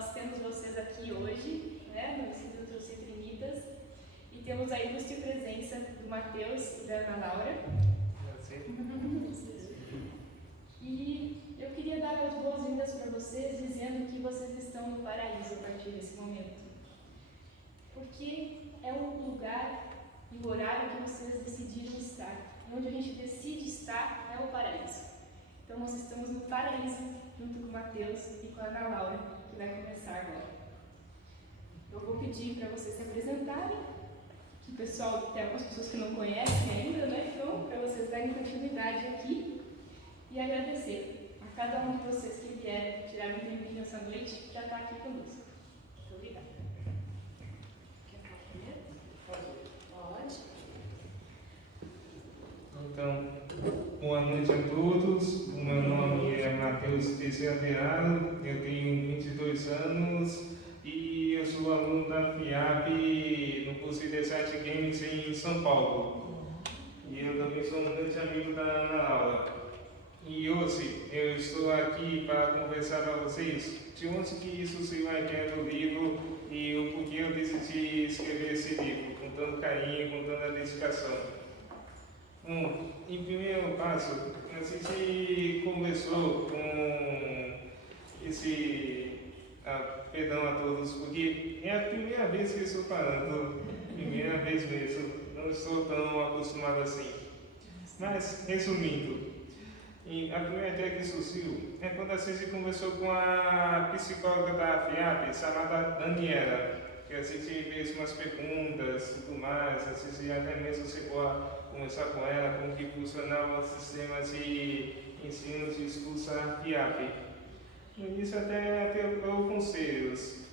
nós temos vocês aqui hoje, né, no Instituto Citrinitas, e temos a ilustre presença do Matheus e da Ana Laura. E eu queria dar as boas-vindas para vocês, dizendo que vocês estão no paraíso a partir desse momento. Porque é um lugar e o horário que vocês decidiram estar. E onde a gente decide estar é o paraíso. Então nós estamos no paraíso junto com o Matheus e com a Ana Laura, que vai começar agora. Eu vou pedir para vocês se apresentarem, que o pessoal, tem algumas pessoas que não conhecem ainda, né? Então, para vocês darem continuidade aqui e agradecer a cada um de vocês que vieram tirar um tempinho essa noite para estar aqui conosco. Muito obrigada. Quer falar primeiro? Pode. Então, boa noite a todos. O meu nome é Matheus Teixeira, eu tenho 22 anos e eu sou aluno da FIAP no curso de Design Games em São Paulo. E eu também sou um grande amigo da Ana Laura. E hoje eu estou aqui para conversar para vocês de onde que isso se vai ter do livro e o porquê eu decidi escrever esse livro, com tanto carinho, com tanta dedicação. Bom, em primeiro passo, a gente conversou com esse... perdão a todos, porque é a primeira vez que estou falando, primeira vez mesmo, não estou tão acostumado assim. Mas, resumindo, a primeira ideia que surgiu é quando a gente conversou com a psicóloga da FIAP, chamada Daniela, que a gente fez umas perguntas e tudo mais, a gente até mesmo chegou a conversar com ela como que funcionava o sistema de ensino de discurso da FIAP. No início até deu conselhos,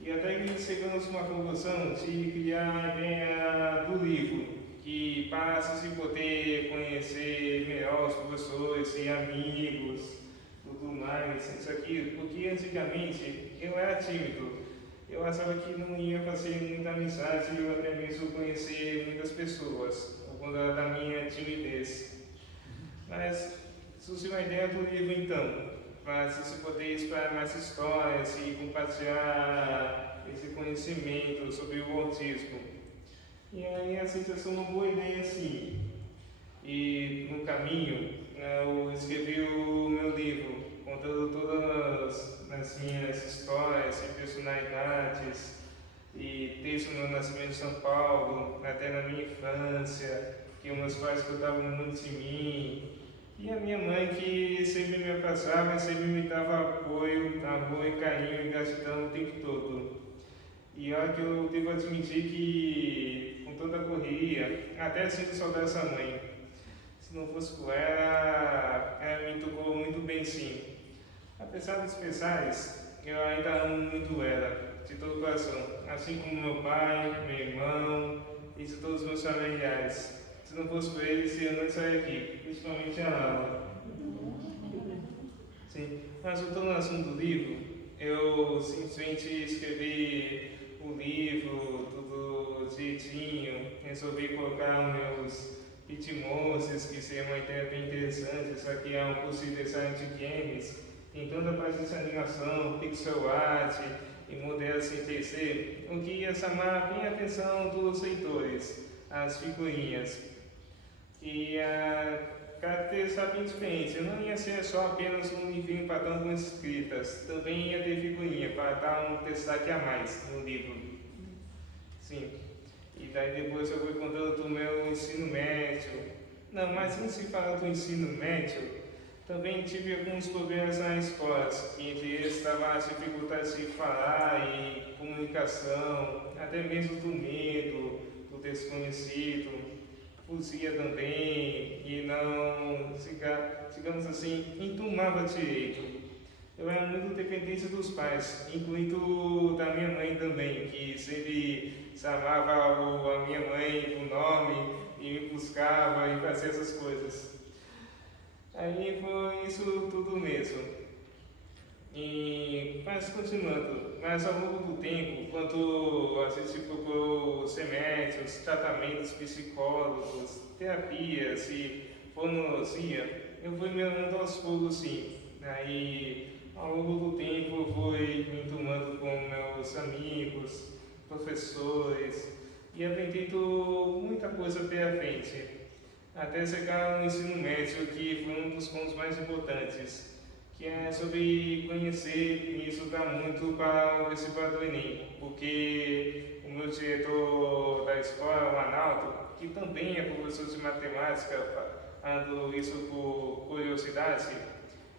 e até que chegamos a uma conclusão de criar a ideia do livro, que para se poder conhecer melhor os professores e amigos, tudo mais, isso aqui, porque antigamente eu era tímido, eu achava que não ia fazer muita amizade ou até mesmo conhecer muitas pessoas, por conta da minha timidez. Mas surgiu a ideia do livro então, para se poder explorar mais histórias e compartilhar esse conhecimento sobre o autismo. E aí a sensação é uma boa ideia assim. E no caminho eu escrevi o meu livro, contando todas as minhas histórias e personalidades, e desde o meu nascimento em São Paulo, até na minha infância, que meus pais cuidavam muito de mim, e a minha mãe que sempre me abraçava e sempre me dava apoio, amor e carinho e gratidão o tempo todo. E olha que eu devo admitir que, com toda a correria, até sinto saudade dessa mãe. Se não fosse por ela, ela me tocou muito bem sim. Apesar dos pesares, eu ainda amo muito ela, de todo o coração. Assim como meu pai, meu irmão e de todos os meus familiares. Se não fosse por eles, eu não estaria aqui, principalmente a Laura. Sim, mas voltando ao assunto do livro, eu simplesmente escrevi o livro, tudo direitinho, resolvi colocar meus hitmoses, que seria uma ideia bem interessante. Isso aqui é um curso de design de games, tem toda a parte de animação, pixel art e modelos em 3D, o que ia chamar bem a atenção dos leitores, as figurinhas. E a característica bem diferente, não ia ser só apenas um livrinho padrão com escritas, também ia ter figurinha para dar um destaque a mais no livro. Sim. E daí depois eu vou contando do meu ensino médio. Não, mas antes de falar do ensino médio, também tive alguns problemas na escola, que entre eles estava a dificuldade de falar e comunicação, até mesmo do medo, do desconhecido. Fugia também e não, digamos assim, enturmava direito. Eu era muito dependente dos pais, incluindo da minha mãe também, que sempre chamava a minha mãe por nome e me buscava e fazia essas coisas. Aí foi isso tudo mesmo. Mas continuando, mas ao longo do tempo, quando a gente procurou os remédios, tratamentos psicólogos, terapias e fonologia, eu fui melhorando aos poucos sim. Aí ao longo do tempo eu fui me tomando professores e aprendido muita coisa pela frente, até chegar no ensino médio, que foi um dos pontos mais importantes, que é sobre conhecer e estudar muito para o vestibular do Enem, porque o meu diretor da escola, o Arnaldo, que também é professor de matemática, ando isso por curiosidade,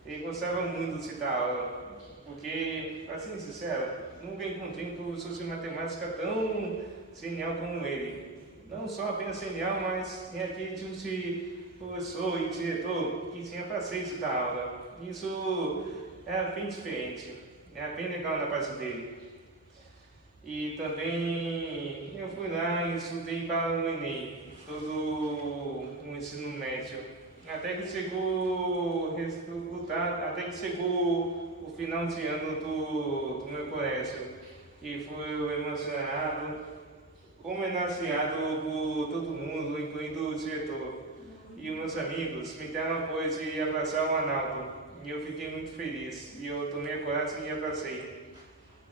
ele gostava muito de dar aula, porque, para ser sincero, nunca encontrei um professor de matemática tão genial como ele. Não só apenas genial, mas é aquele tipo de professor e diretor que tinha paciência de dar aula. Isso era bem diferente, era bem legal na parte dele. E também eu fui lá e estudei para o Enem, todo o ensino médio, até que chegou o final de ano do meu colégio, e fui emocionado, homenageado por todo mundo, incluindo o diretor. E os meus amigos me deram apoio de abraçar o Arnaldo, e eu fiquei muito feliz, e eu tomei a coragem e abracei.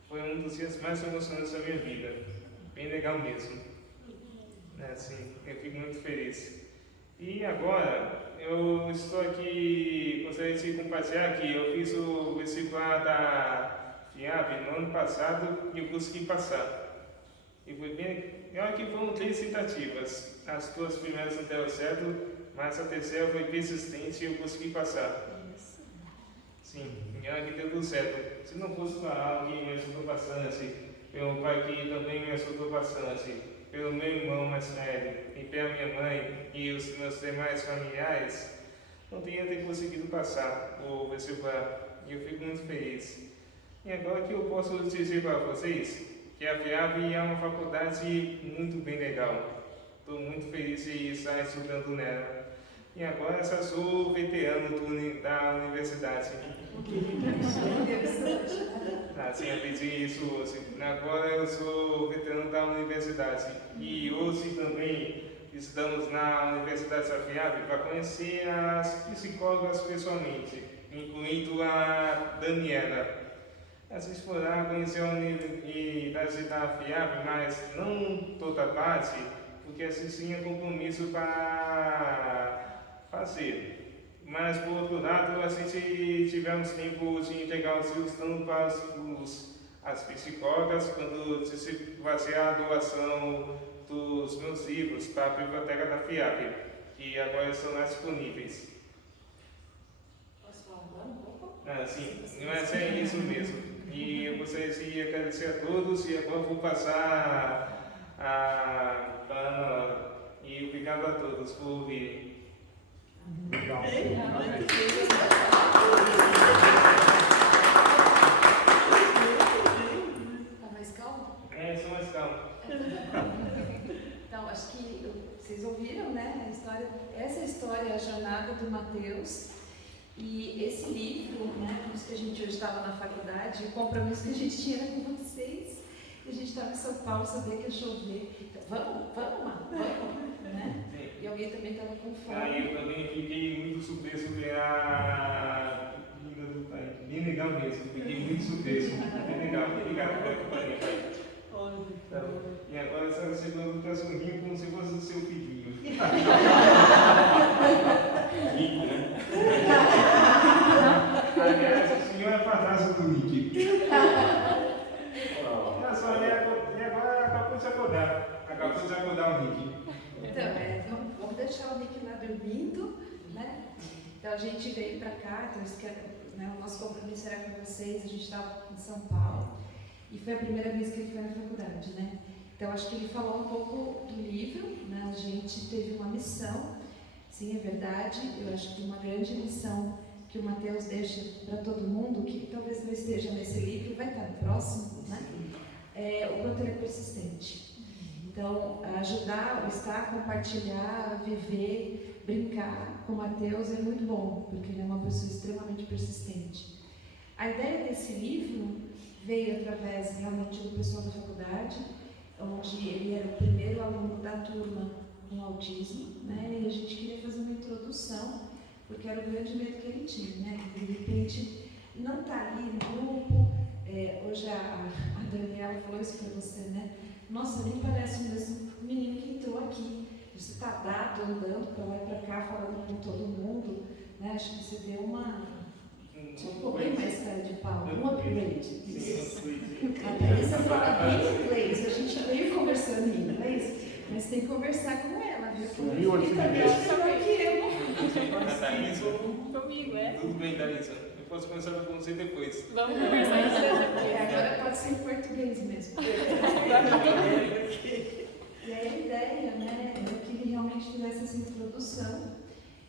Foi um dos dias mais emocionantes da minha vida, bem legal mesmo. Assim, eu fico muito feliz. E agora, eu estou aqui, gostaria de compartilhar que eu fiz o vestibular da FIAP no ano passado e eu consegui passar. E foi bem, eu acho que foram 3 tentativas. As 2 primeiras não deram certo, mas a terceira foi persistente e eu consegui passar. Sim, eu acho que deu tudo certo. Se não fosse para alguém me ajudou bastante, meu pai que também me ajudou bastante, pelo meu irmão mais velho e pela minha mãe e os meus demais familiares, não teria ter conseguido passar o vestibular, e eu fico muito feliz. E agora que eu posso dizer para vocês que a FIAP é uma faculdade muito bem legal. Estou muito feliz de estar estudando nela. E agora já sou veterano da universidade. Assim, aprendi isso hoje. Agora eu sou veterano da universidade. E hoje também estamos na Universidade da FIAP para conhecer as psicólogas pessoalmente, incluindo a Daniela. A gente foi lá conhecer a Universidade da FIAP, mas não toda a parte, porque a gente tinha compromisso para fazer. Mas, por outro lado, a gente tivemos tempo de entregar os livros tanto para as psicólogas, quando se fazer a doação dos meus livros para a biblioteca da FIAP, que agora estão lá disponíveis. Posso falar um pouco? Sim, mas é isso mesmo. E eu gostaria de agradecer a todos, e agora vou passar para a Ana Laura. E obrigado a todos por ouvirem. Legal. Tá mais calmo? Sou mais calmo. Então, acho que vocês ouviram, né, a história. Essa história é a jornada do Mateus. E esse livro, né, por isso que a gente hoje estava na faculdade, o compromisso que a gente tinha era com vocês. E a gente estava em São Paulo, sabia que ia chover. Então, vamos lá, né? E alguém também estava com fome. Eu também fiquei muito surpreso pela vinda do pai. Bem legal mesmo, fiquei muito surpreso. Bem legal, obrigado pela companhia, pai. E agora essa segunda está sorrindo como se fosse o seu filhinho. Rico, né? Aliás, o senhor é padrasto do Nick. E agora acabou de acordar o Nick. Então, vamos deixar o Nick lá dormindo, né? Então a gente veio para cá, então o nosso compromisso era com vocês, a gente estava em São Paulo e foi a primeira vez que ele foi na faculdade, né? Então acho que ele falou um pouco do livro, né? A gente teve uma missão, sim, é verdade, eu acho que uma grande missão que o Mateus deixa para todo mundo, que talvez não esteja nesse livro, vai estar no próximo, né? O quanto ele é persistente. Então, ajudar, estar, compartilhar, viver, brincar com o Mateus é muito bom, porque ele é uma pessoa extremamente persistente. A ideia desse livro veio através realmente do pessoal da faculdade, onde ele era o primeiro aluno da turma com autismo, né? E a gente queria fazer uma introdução, porque era o grande medo que ele tinha, né? De repente, não está ali no grupo. Hoje a Daniela falou isso para você, né? Nossa, nem parece o mesmo menino que entrou aqui. Você está dado, andando para lá e para cá, falando com todo mundo, né? Acho que você deu uma... Tipo, bem mais cara de pau, um upgrade. A Thaisa fala bem inglês, a gente veio conversando em inglês, mas tem que conversar com ela, viu? Subiu a timidez. Melhor que eu. Thaisa, Comigo, é? tudo bem, Thaisa. Eu posso começar com você depois. Vamos conversar em inglês. Agora pode ser em português mesmo. E aí a ideia, né, é que ele realmente fizesse essa introdução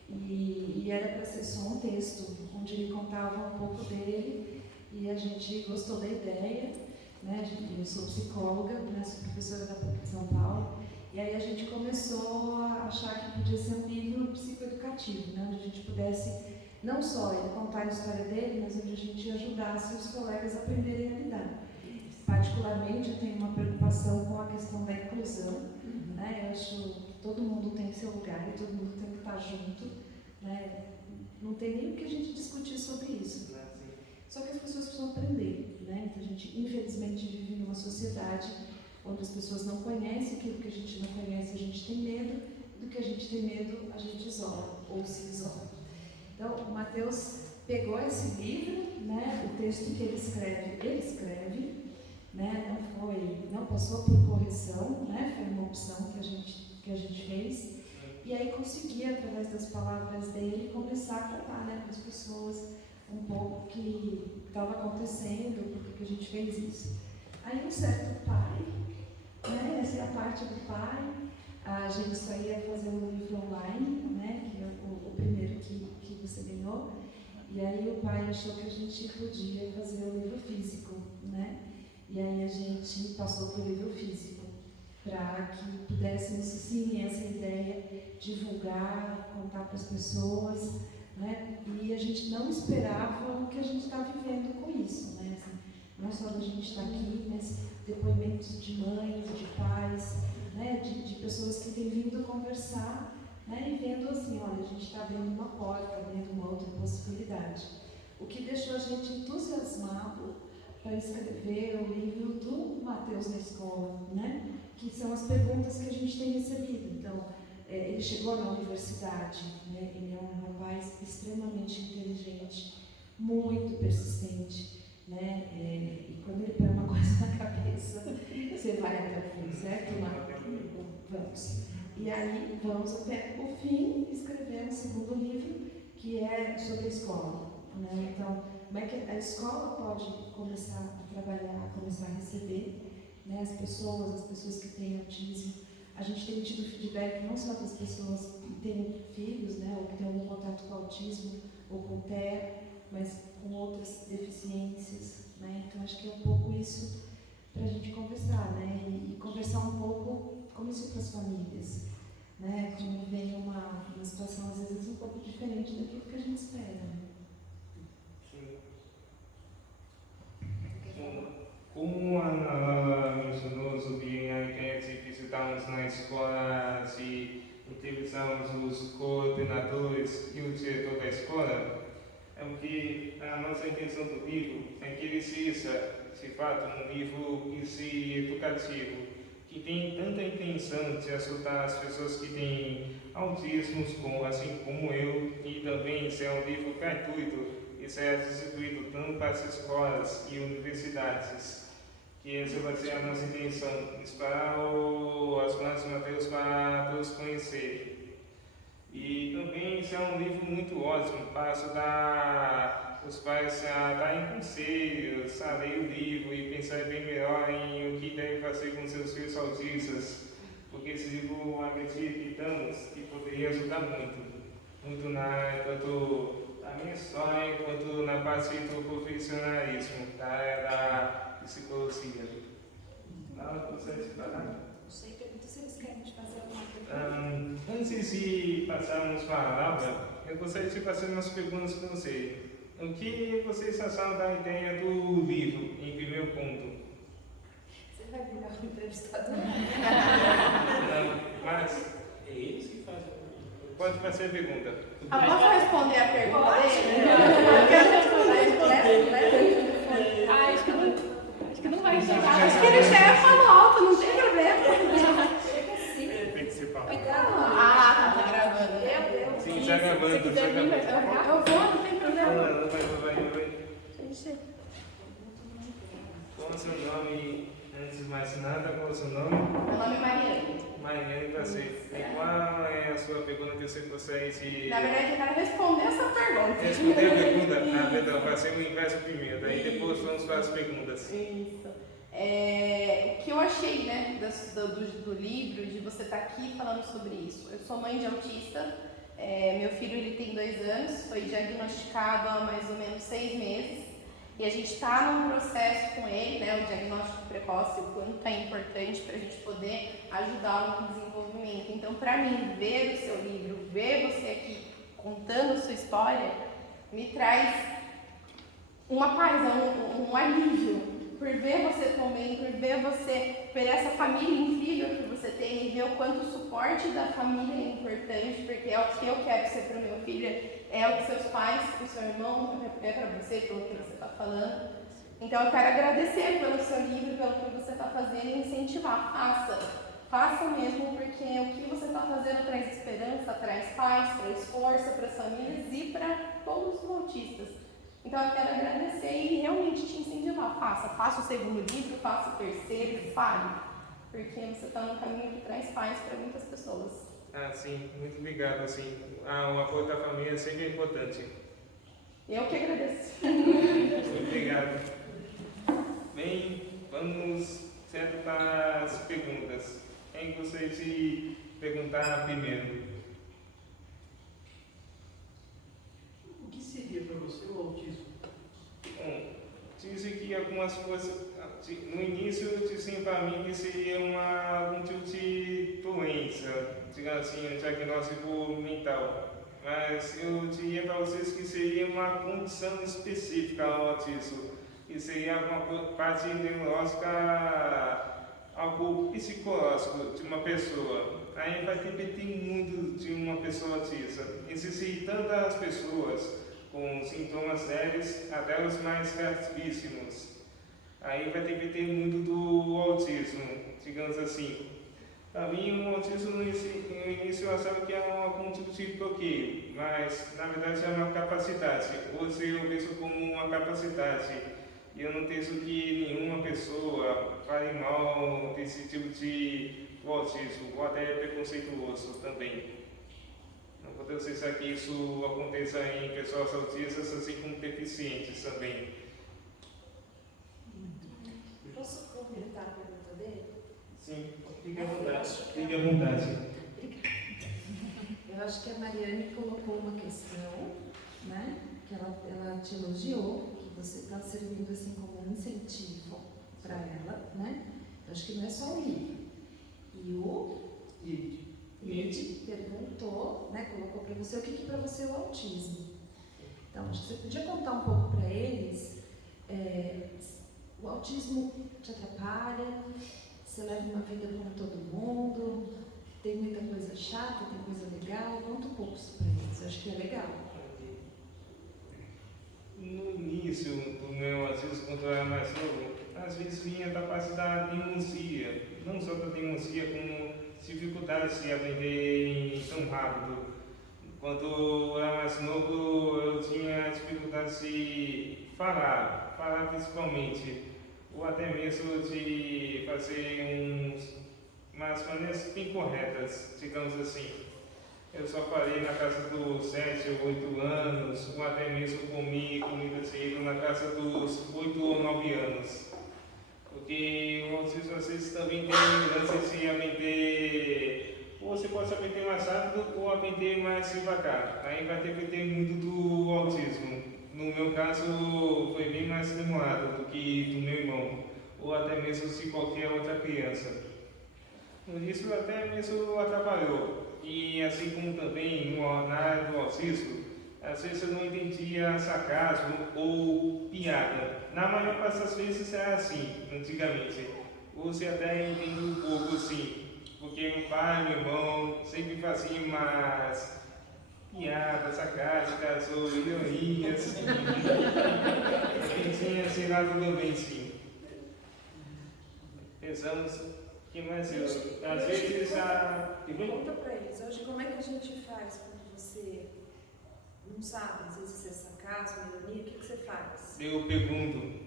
e era para ser só um texto, onde ele contava um pouco dele e a gente gostou da ideia, né, eu sou psicóloga, né, sou professora da PUC de São Paulo, e aí a gente começou a achar que podia ser um livro psicoeducativo, né, onde a gente pudesse não só ele contar a história dele, mas onde a gente ajudasse os colegas a aprenderem a lidar. Particularmente, eu tenho uma preocupação com a questão da inclusão, né? Eu acho que todo mundo tem seu lugar e todo mundo tem que estar junto, né? Não tem nem o que a gente discutir sobre isso. Só que as pessoas precisam aprender, né? Então a gente, infelizmente, vive numa sociedade onde as pessoas não conhecem aquilo que a gente não conhece, a gente tem medo, do que a gente tem medo, a gente isola ou se isola. Então, o Mateus pegou esse livro, né? O texto que ele escreve, né, não passou por correção, né, foi uma opção que a gente fez, e aí conseguia, através das palavras dele, começar a contar, né, para as pessoas um pouco o que estava acontecendo, por que a gente fez isso. Aí um certo pai, né, essa é a parte do pai, a gente só ia fazer um livro online, né, que é o primeiro que você ganhou, e aí o pai achou que a gente podia fazer o livro físico, né. E aí a gente passou para o livro físico, para que pudéssemos, sim, essa ideia, divulgar, contar para as pessoas, né? E a gente não esperava o que a gente está vivendo com isso, né? Assim, não só da gente estar aqui, mas depoimentos de mães, de pais, né? De pessoas que têm vindo conversar, né? E vendo assim, olha, a gente está abrindo uma porta, abrindo uma outra possibilidade. O que deixou a gente entusiasmado para escrever o livro do Mateus na Escola, né? Que são as perguntas que a gente tem recebido. Então, ele chegou na universidade, né? Ele é um rapaz extremamente inteligente, muito persistente, né? E quando ele põe uma coisa na cabeça, você vai até o fim, certo, Marcos? Vamos. E aí, vamos até o fim escrever um segundo livro, que é sobre a escola, né? Então, como é que a escola pode começar a trabalhar, começar a receber, né, as pessoas que têm autismo. A gente tem tido feedback não só das pessoas que têm filhos, né, ou que têm algum contato com autismo ou com TEA, mas com outras deficiências, né? Então acho que é um pouco isso para a gente conversar, né, e conversar um pouco como isso para as famílias, né, como vem uma situação às vezes um pouco diferente daquilo que a gente espera. Né? Como ela mencionou sobre a ideia de visitarmos na escola, de entrevistarmos os coordenadores e o diretor da escola, é porque a nossa intenção do livro é que ele seja, de fato, um livro educativo, que tem tanta intenção de ajudar as pessoas que têm autismo, assim como eu, e também ser um livro gratuito e será distribuído tanto para as escolas e universidades, que essa vai ser a nossa intenção, espalhar as planas de Mateus para todos conhecerem. E também isso é um livro muito ótimo para ajudar os pais a darem conselhos, a ler o livro e pensar bem melhor em o que devem fazer com seus filhos autistas, porque esse livro acreditamos que poderia ajudar muito tanto na minha história quanto na parte do profissionalismo, da psicologia. Gostaria de falar? Não sei, pergunta se eles querem te fazer alguma pergunta. Antes de passarmos para a Laura, eu gostaria de fazer umas perguntas para você. O que vocês acharam da ideia do livro, em primeiro ponto? Você vai virar um entrevistador? Mas É eles que fazem. pode fazer a pergunta. Posso responder a pergunta dele? Acho que não vai chegar. Qual é o seu nome? Antes de mais nada, qual é o seu nome? Meu nome é Mariane. Mariane, você. E qual é a sua pergunta que você gostaria de... Na verdade, eu quero responder essa pergunta. Responder a pergunta? Ah, perdão, vai ser o inverso primeiro, daí depois vamos para as perguntas. Isso. O que eu achei, né, do livro, de você estar aqui falando sobre isso. Eu sou mãe de autista, meu filho ele tem 2 anos, foi diagnosticado há mais ou menos 6 meses. E a gente está num processo com ele, né, o diagnóstico precoce, o quanto é importante para a gente poder ajudá-lo no desenvolvimento. Então, para mim, ver o seu livro, ver você aqui contando a sua história, me traz uma paz, um alívio. Por ver você também, por essa família incrível que você tem e ver o quanto o suporte da família é importante, porque é o que eu quero ser para o meu filho, é o que seus pais, o seu irmão, é para você, pelo que você está falando. Então eu quero agradecer pelo seu livro, pelo que você está fazendo e incentivar, faça mesmo, porque o que você está fazendo traz esperança, traz paz, traz força para as famílias e para todos os autistas. Então eu quero agradecer e realmente te incentivar, faça o segundo livro, faça o terceiro, fale, porque você está num caminho que traz paz para muitas pessoas. Ah, sim, muito obrigado, assim, o apoio da família é sempre importante. Eu que agradeço. Muito obrigado. Bem, vamos certo para as perguntas. Quem gostaria de perguntar primeiro? O que seria para você o autismo? Bom, dizem que algumas coisas, no início eu disse para mim que seria algum tipo de doença, digamos assim, um diagnóstico mental. Mas eu diria para vocês que seria uma condição específica ao autismo, que seria alguma parte neurológica, algo psicológico de uma pessoa. Aí vai depender muito de uma pessoa autista. Existem tantas pessoas com sintomas sérios até os mais gravíssimos. Aí vai depender muito do autismo, digamos assim. Para mim, o autismo no início eu achava que era algum tipo de bloqueio, mas na verdade é uma capacidade. Hoje eu vejo como uma capacidade. E eu não penso que nenhuma pessoa fale mal desse tipo de autismo, ou até preconceituoso também. Não podemos pensar que isso aconteça em pessoas autistas, assim como deficientes também. Posso completar a pergunta dele? Sim, fique à vontade. Fique à vontade. Eu acho que a Mariane colocou uma questão, né? Que ela te elogiou, que você está servindo assim como um incentivo para ela, né? Eu acho que não é só o livro. E o Lid perguntou, né? Colocou para você o que para você é o autismo. Então, acho que você podia contar um pouco para eles. O autismo te atrapalha? Você leva uma vida como todo mundo? Tem muita coisa chata, tem coisa legal? Conta um pouco isso para eles, eu acho que é legal. No início do meu autismo, quando eu era mais novo, às vezes vinha da parte da teimosia, não só da teimosia, como dificuldade de aprender tão rápido. Quando eu era mais novo, eu tinha dificuldade de falar principalmente, ou até mesmo de fazer umas maneiras bem corretas, digamos assim. Eu só falei na casa dos 7 ou 8 anos, ou até mesmo comi comida cedo na casa dos 8 ou 9 anos. Porque o autismo às vezes também tem mudança de aprender, ou você pode aprender mais rápido ou aprender mais devagar. Aí vai depender muito do autismo. No meu caso foi bem mais demorado do que do meu irmão, ou até mesmo de qualquer outra criança. Isso até mesmo atrapalhou. E assim como também na área do autismo, às vezes eu não entendia sarcasmo ou piada. Na maior parte das vezes era assim, antigamente. Hoje até entendo um pouco sim, porque meu pai e meu irmão sempre faziam umas piadas sarcásticas ou ironias. E tinha esse lado também sim. Pensamos. Que mais eu? Às vezes Pergunta para eles, hoje como é que a gente faz quando você não sabe, às vezes é sarcasmo, ironia, o que você faz? Eu pergunto.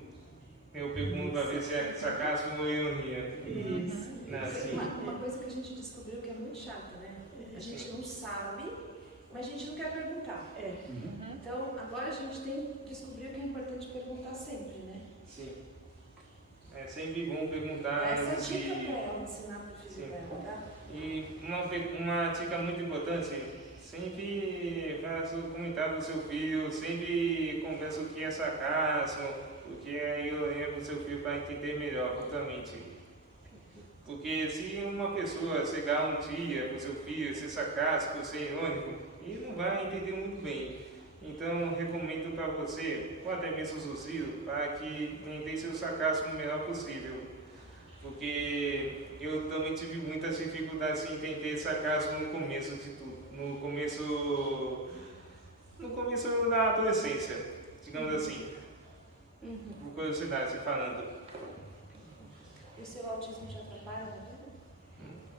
Eu pergunto para ver se é sarcasmo ou ironia. Isso. Não, assim, Uma coisa que a gente descobriu que é muito chata, né? A gente não sabe, mas a gente não quer perguntar. Então, agora a gente tem que descobrir que é importante perguntar sempre, né? sim. É sempre bom perguntar. Essa é a antes dica de- para ela, ensinar para o filho Sim. dela, tá? E uma dica muito importante, sempre faça o comentário do seu filho, sempre conversa o que é sarcasmo, o que é ironia para o seu filho para entender melhor, totalmente. Porque se uma pessoa chegar um dia para o seu filho ser sarcástico, ser irônico, ele não vai entender muito bem. Então, recomendo para você, ou até mesmo o seu filho, para que entenda seu sarcasmo o melhor possível. Porque eu também tive muitas dificuldades em entender sarcasmo no começo de tudo. No começo da adolescência, digamos assim. Por curiosidade, falando. E o seu autismo te atrapalha na vida?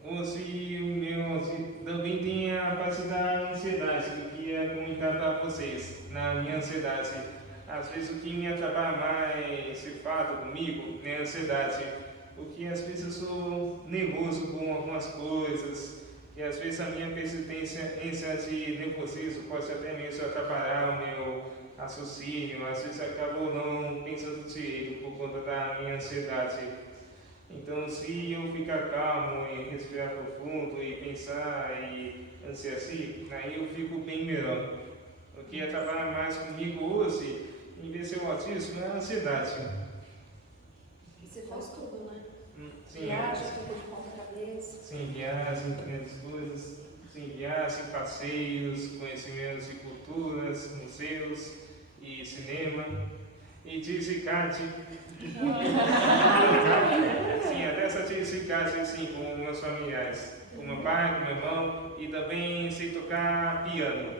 Hoje, o meu também tem a parte da ansiedade, que eu queria comentar para vocês. Na minha ansiedade, às vezes o que me atrapalha mais, de fato, comigo, é a ansiedade. Porque às vezes eu sou nervoso com algumas coisas, e às vezes a minha persistência de nervosismo pode até mesmo atrapalhar o meu raciocínio, às vezes eu acabo não pensando direito por conta da minha ansiedade. Então, se eu ficar calmo e respirar profundo e pensar e ansiar assim, aí eu fico bem melhor. O que atrapalha mais comigo hoje, em vez de ser o autismo, é a ansiedade. E você faz tudo, né? Sim, Viaja, fica de ponta-cabeça. sim, viagem, grandes coisas, sim, viagem, passeios, conhecimentos de culturas, museus e cinema. E atividade. Sim, até essa atividade assim, com meus familiares, com meu pai, com meu irmão, e também sei tocar piano.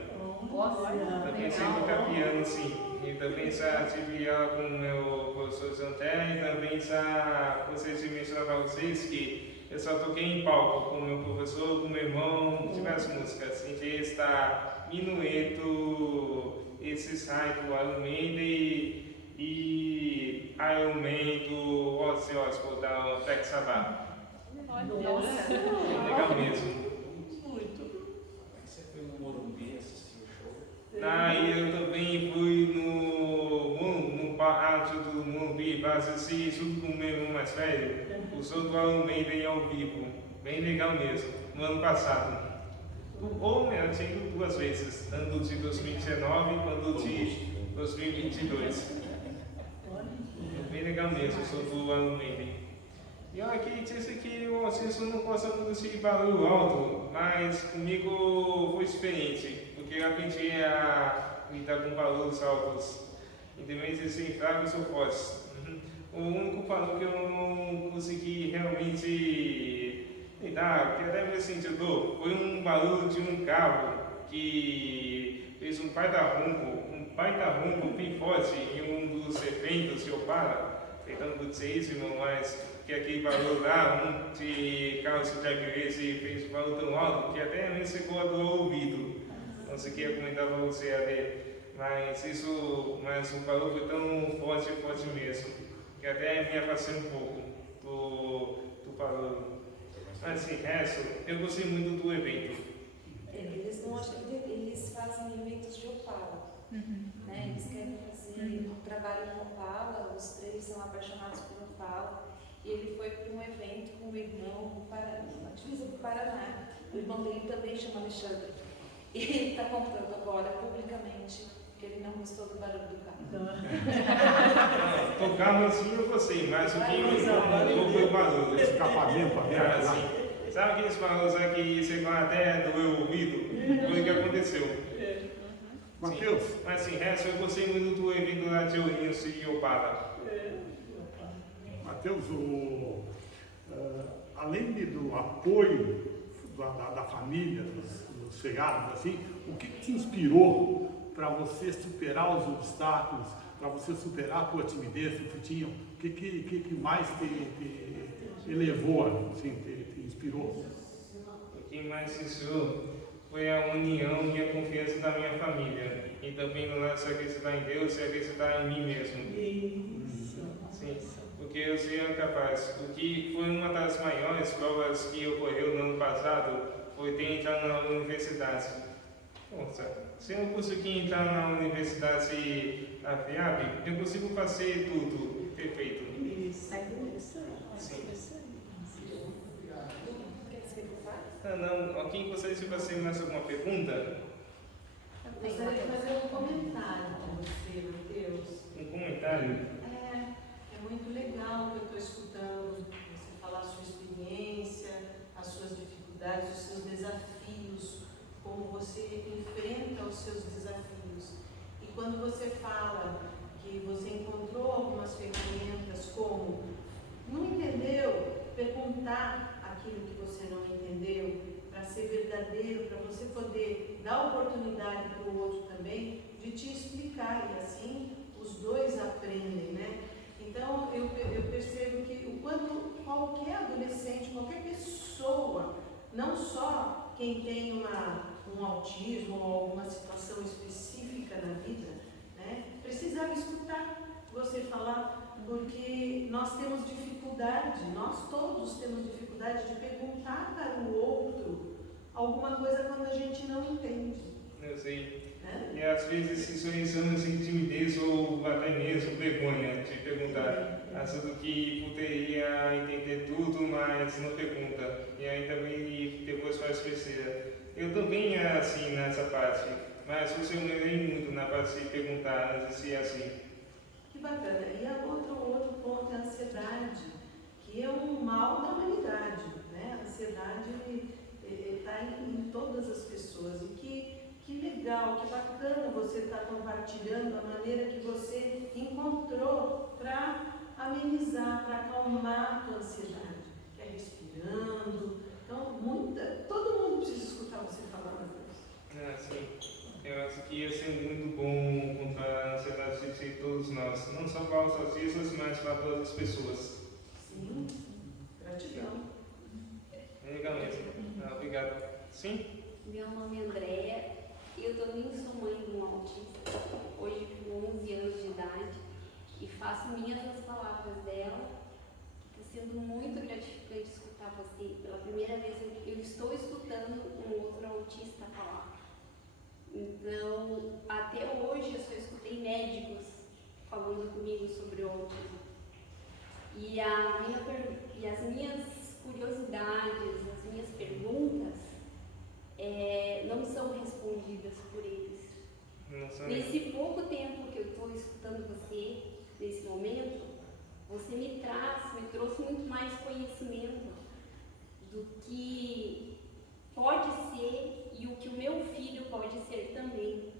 Também sei tocar piano, sim. E também já tive aula com o meu professor Janté, e também já vocês mencionaram para vocês que eu só toquei em palco com o meu professor, com o meu irmão, diversas músicas. A gente está minueto, esses raios do Iron Maiden e Iron Man do Ozzy Osbourne da Black Sabbath. Nossa. Legal mesmo. Muito. Você foi no Morumbi assistir o show? Aí eu também fui no pátio do Morumbi para assistir junto com o meu irmão mais velho, o show do Iron Maiden ao vivo. Bem legal mesmo, no ano passado. Ou eu tinha ido 2 vezes, tanto de 2019 quanto de 2022. Bem legal mesmo, sou do Iron Maiden. E olha que disse que o autismo não gosta muito de barulho alto, mas comigo foi diferente, porque eu aprendi a lidar com barulhos altos, independente de ser fracos ou fortes. O único barulho que eu não consegui realmente lidar, que até me sentiu dor, foi um barulho de um carro que fez um baita ronco bem forte em um dos eventos que eu para, tentando buteíssimo, mas que aquele barulho lá, de carro de Jack Race fez um barulho tão alto que até me secou a do ouvido. Não sei o que ia comentar para você ali, mas o barulho foi tão forte mesmo, que até me afastei um pouco do barulho. Mas assim, resto, eu gostei muito do evento. Eles fazem eventos de Opala, né? Eles querem fazer um trabalho com Opala, os 3 são apaixonados por Opala. E ele foi para um evento com o irmão na divisa do Paraná. O irmão dele também chama Alexandre. E ele está contando agora, publicamente, que ele não gostou do barulho do carro. Tocar assim eu gostei, mas o que me incomodou foi o barulho. Escapamento aberto lá. Assim, sabe aqueles barulhos aqui, sei lá, até doeu o ouvido? Foi o que aconteceu. Mateus, Sim. Mas assim, resto, eu gostei muito do evento lá de Ourinhos e Opala. Mateus, além do apoio da família, dos chegados, assim, o que te inspirou para você superar os obstáculos, para você superar a tua timidez que tu tinha? O que mais te elevou, assim, te inspirou? O que mais me ensinou foi a união e a confiança da minha família. E também no lance de acreditar em Deus e acreditar em mim mesmo. Isso. Sim. Deus é capaz. O que foi uma das maiores provas que ocorreu no ano passado foi ter entrado na universidade. Nossa, se eu conseguir entrar na universidade da FIAP, eu consigo fazer tudo perfeito. Não, alguém gostaria de fazer mais alguma pergunta? Gostaria de fazer um comentário com você, Mateus. Um comentário? É muito legal que eu estou escutando você falar a sua experiência, as suas dificuldades, os seus desafios, como você enfrenta os seus desafios. E quando você fala que você encontrou algumas ferramentas como não entendeu, perguntar aquilo que você não entendeu, para ser verdadeiro, para você poder dar oportunidade para o outro também de te explicar, e assim os dois aprendem, né? Então eu percebo que o quanto qualquer adolescente, qualquer pessoa, não só quem tem um autismo ou alguma situação específica na vida, né, precisava escutar você falar, porque nós temos dificuldade, nós todos temos dificuldade de perguntar para o outro alguma coisa quando a gente não entende. Eu sei. E às vezes sensualizamos em timidez ou até mesmo vergonha de perguntar, achando que poderia entender tudo, mas não pergunta. E aí também depois faz besteira. Eu também era assim nessa parte, mas você melhorei muito na parte de perguntar, antes de ser assim. Que bacana. E outro ponto é a ansiedade, que é um mal da humanidade, né? A ansiedade está em todas as pessoas. E que legal, que bacana você estar compartilhando a maneira que você encontrou para amenizar, para acalmar a tua ansiedade, que é respirando. Então, todo mundo precisa escutar você falar, Mateus. Sim. Eu acho que ia ser muito bom contar a ansiedade de todos nós, não só para os autistas, mas para todas as pessoas. Sim, gratidão. É legal mesmo. Obrigado. Sim? Meu nome é Andréia, eu também sou mãe de um autista, hoje com 11 anos de idade, e faço minhas as palavras dela. Está sendo muito gratificante escutar você. Pela primeira vez eu estou escutando um outro autista falar. Então, até hoje eu só escutei médicos falando comigo sobre o autismo. E as minhas curiosidades, as minhas perguntas não são respondidas por eles. Nesse pouco tempo que eu estou escutando você, nesse momento, você me trouxe muito mais conhecimento do que pode ser e o que o meu filho pode ser também.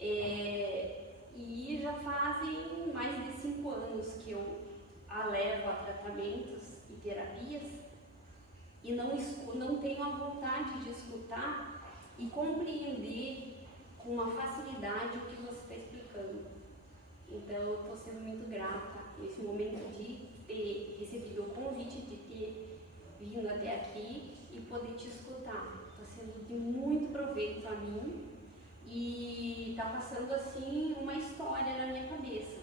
E já fazem mais de 5 anos que eu a levo a tratamentos e terapias e não tenho a vontade de escutar e compreender com uma facilidade o que você está explicando. Então eu estou sendo muito grata nesse momento de ter recebido o convite, de ter vindo até aqui e poder te escutar. Está sendo de muito proveito a mim e está passando assim uma história na minha cabeça,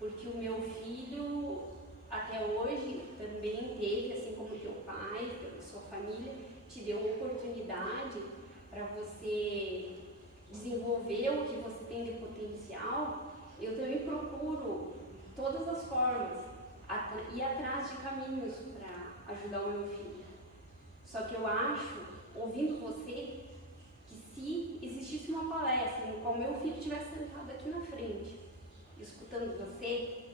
porque o meu filho até hoje também teve, assim como teu pai, sua família, te deu oportunidade para você desenvolver o que você tem de potencial. Eu também procuro todas as formas ir atrás de caminhos para ajudar o meu filho. Só que eu acho, ouvindo você, que se existisse uma palestra no qual meu filho estivesse sentado aqui na frente, escutando você,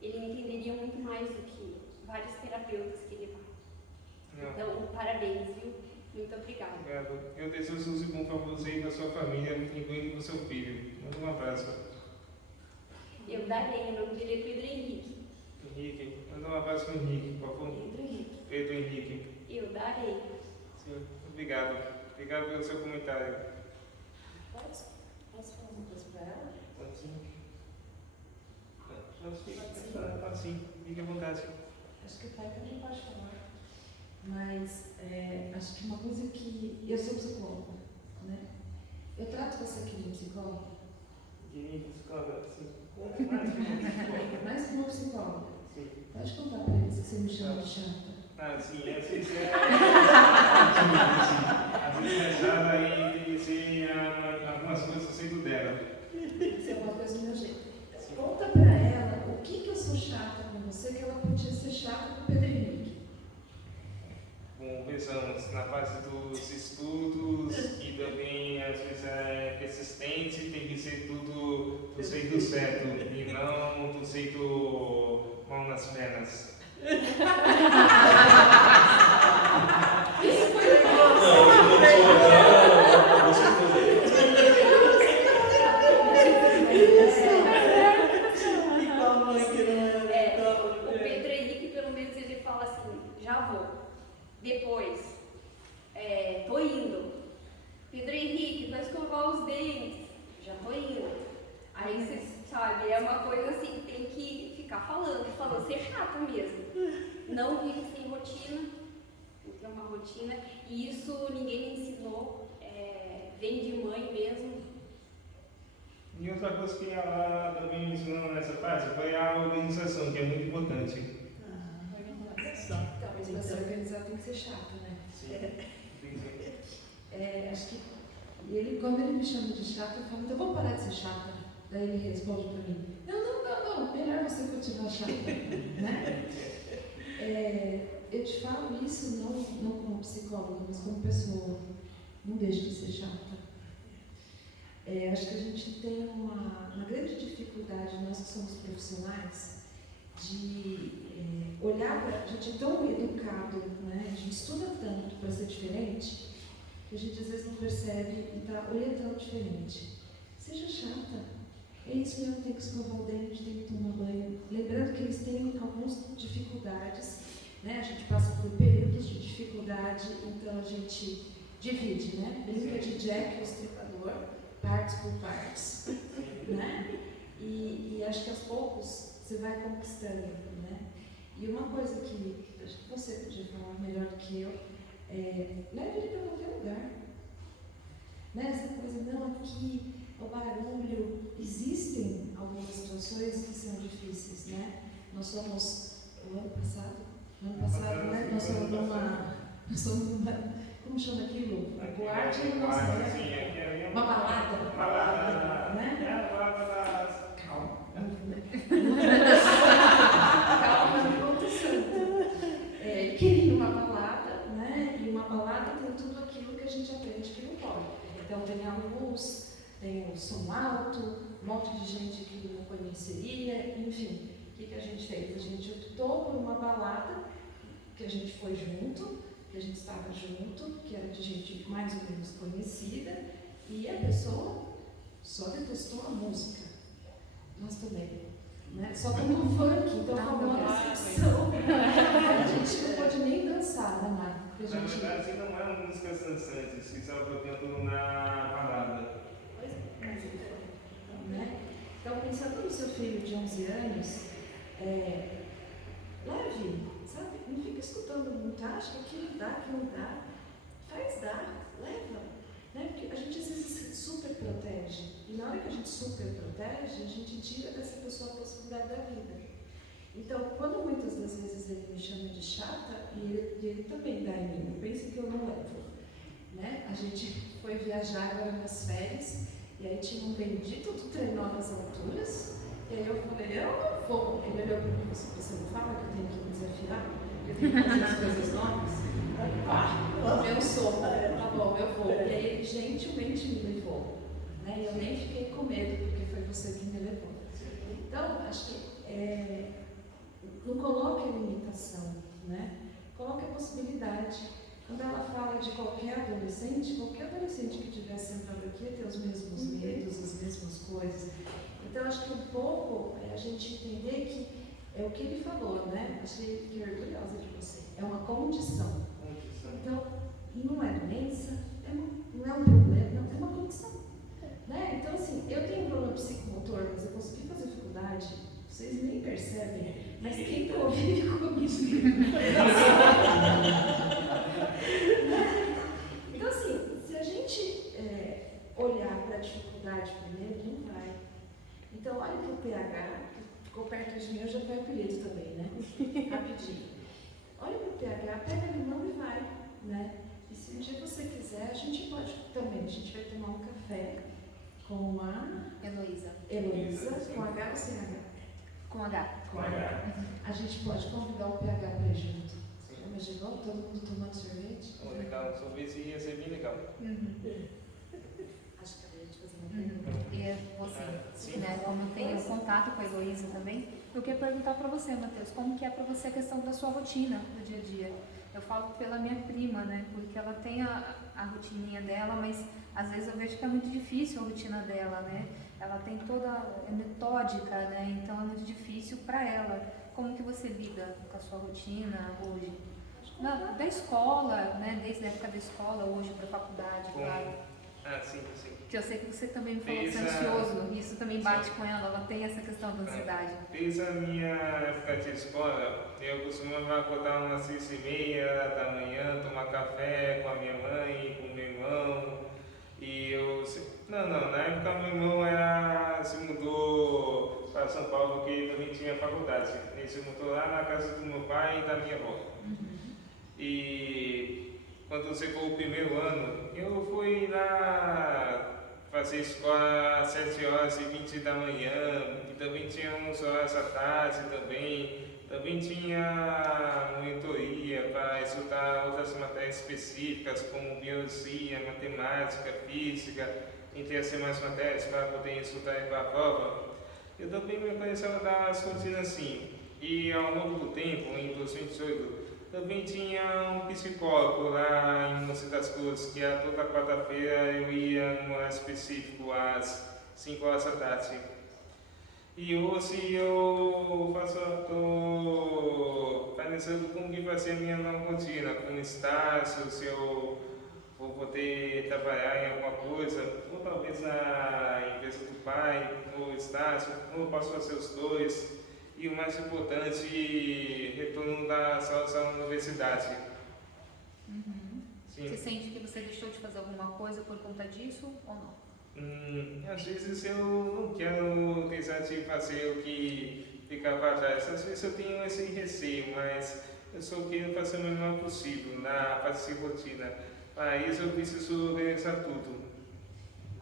ele entenderia muito mais do que vários terapeutas que ele vai. Então, parabéns, viu? Muito obrigada. Obrigado. Eu desejo tudo bom para você e para sua família, incluindo o seu filho. Manda um abraço. Eu darei, o nome dele é Pedro Henrique. Henrique, manda um abraço para o Henrique, por favor. Pedro Henrique. Pedro Henrique. Eu darei. Sim, obrigado. Obrigado pelo seu comentário. Posso falar uma coisa para ela? Pode sim. Pode sim, fique à vontade. Acho que o pai também pode falar. Mas acho que uma coisa que... Eu sou psicóloga, né? Eu trato você aqui de psicóloga. De psicóloga, sim. Mais que uma psicóloga. Pode contar para eles que você me chama de chata. Ah, sim, às vezes é. Às vezes é chata e se algumas coisas eu sei do dela. Isso é uma coisa do meu jeito. Conta para ela o que eu sou chata com você, que ela podia ser chata com o Pedro Henrique. Bom, pensamos na fase dos estudos e também às vezes é persistente, tem que ser tudo do jeito certo e não do jeito mão nas pernas. Isso foi legal. O Pedro Henrique, pelo menos, ele fala assim, já vou. Depois, tô indo. Pedro Henrique, vai escovar os dentes. Já tô indo. Aí você sabe, é uma coisa assim que tem que ficar falando, ser chata mesmo. Não vive sem rotina, tem que ter uma rotina. E isso ninguém me ensinou, vem de mãe mesmo. E outra coisa que ela também me ensinou nessa fase foi a organização, que é muito importante. Talvez para ser organizado tem que ser chato, né? Acho que quando ele me chama de chata, eu falo, então vamos parar de ser chata. Daí ele responde para mim, não, melhor você continuar chata, né? Eu te falo isso não como psicóloga, mas como pessoa. Não deixe de ser chata. Acho que a gente tem uma grande dificuldade, nós que somos profissionais, de olhar para... A gente é tão educado, né? A gente estuda tanto para ser diferente, que a gente às vezes não percebe e está orientando diferente. Seja chata. É isso mesmo, tem que escovar o dente, tem que tomar banho. Lembrando que eles têm algumas dificuldades, né? A gente passa por períodos de dificuldade, então a gente divide, né? Brinca de Jack, o Estripador, partes por partes, né? E acho que aos poucos você vai conquistando, né? E uma coisa que acho que você podia falar melhor do que eu, leve ele para qualquer lugar. Né? Essa coisa, não, aqui, o barulho, existem algumas situações que são difíceis, né? Nós somos, o ano passado, né? Nós somos numa, como chama aquilo? A boate e nossa época. Uma balada, né? É a balada das... Calma, não estou santo. Queria ir numa balada, né? E uma balada tem tudo aquilo que a gente aprende que não pode. Então tem a luz, tem o som alto, um monte de gente que não conheceria, enfim. O que a gente fez? A gente optou por uma balada que a gente foi junto, que a gente estava junto, que era de gente mais ou menos conhecida, e a pessoa só detestou a música. Nós também. Né? Só tomou funk, então foi uma decepção. A gente não pode nem dançar, né, Marco? Na verdade, não é músicas dançantes que estava tocando na balada. Mas ele foi. Né? Então, pensando no seu filho de 11 anos, leve, sabe? Não fica escutando muito, acha que aquilo dá, que não dá. Faz dar, leva. Né? Porque a gente às vezes super protege. E na hora que a gente super protege, a gente tira dessa pessoa a possibilidade da vida. Então, quando muitas das vezes ele me chama de chata, e ele também dá em mim, pensa que eu não levo. Né? A gente foi viajar agora nas férias, e aí tinha um bendito do trenó nas alturas, e aí eu falei, eu não vou. Ele olhou para mim e disse, você não fala que eu tenho que me desafiar? Que eu tenho que fazer as coisas novas? Eu sou, tá bom, eu vou. E aí ele gentilmente me levou. Né? E eu nem fiquei com medo, porque foi você que me levou. Então, acho que não coloque a limitação, né? Coloque a possibilidade. Quando ela fala de qualquer adolescente que estiver sentado aqui ia ter os mesmos medos, as mesmas coisas. Então, acho que um pouco é a gente entender que é o que ele falou, né? Achei que orgulhosa de você. É uma condição. Então, não é doença, não é um problema, não, é uma condição. Né? Então, assim, eu tenho um problema psicomotor, mas eu consegui fazer faculdade, vocês nem percebem, mas quem convive comigo? Então, assim, se a gente olhar para a dificuldade primeiro, não vai. Então, olha para o pH, ficou perto de mim, eu já foi apelido também, né? Rapidinho. Olha pro PH, pega limão e vai, né? E se um dia você quiser, a gente pode também, a gente vai tomar um café com a Heloísa, com H ou sem H? Com H. Com H. A gente pode convidar o PH para ir junto. Imaginou todo mundo tomando sorvete? Legal, sorvete ia ser bem legal. Acho que a gente fazer uma pergunta. E você, né, como eu tenho contato com a Heloísa também, eu queria perguntar para você, Matheus, como que é para você a questão da sua rotina do dia a dia? Eu falo pela minha prima, né, porque ela tem a rotininha dela, mas às vezes eu vejo que é muito difícil a rotina dela, né? Ela tem é metódica, né, então é muito difícil para ela. Como que você lida com a sua rotina hoje? Da escola, né, desde a época da escola, hoje para a faculdade, claro. Sim. Que eu sei que você também me falou que você é ansioso, e isso também bate com ela tem essa questão da ansiedade. Desde a minha época de escola, eu costumava acordar umas 6h30 da manhã, tomar café com a minha mãe, com o meu irmão. E eu... Não, na época meu irmão se mudou para São Paulo porque ele também tinha faculdade. Ele se mudou lá na casa do meu pai e da minha avó. E quando chegou o primeiro ano, eu fui lá fazer escola às 7h20 da manhã, e também tinha 11 horas da tarde também. Também tinha monitoria para estudar outras matérias específicas, como biologia, matemática, física, entre as demais matérias para poder estudar para a prova. Eu também me conheceu das rotinas assim. E ao longo do tempo, em 2018, também tinha um psicólogo lá em Mogi das Cruzes, que toda quarta-feira eu ia num horário específico, às 5 horas da tarde. E hoje eu estou planejando como que vai ser a minha nova rotina, com estágio, se eu vou poder trabalhar em alguma coisa, ou talvez na empresa do pai, ou estágio, ou eu posso fazer os dois. E o mais importante, retorno das aulas à universidade. Sim. Você sente que você deixou de fazer alguma coisa por conta disso ou não? Às vezes eu não quero deixar de fazer o que ficava atrás. Às vezes eu tenho esse receio, mas eu só quero fazer o melhor possível na parte de rotina. Para isso eu preciso organizar tudo.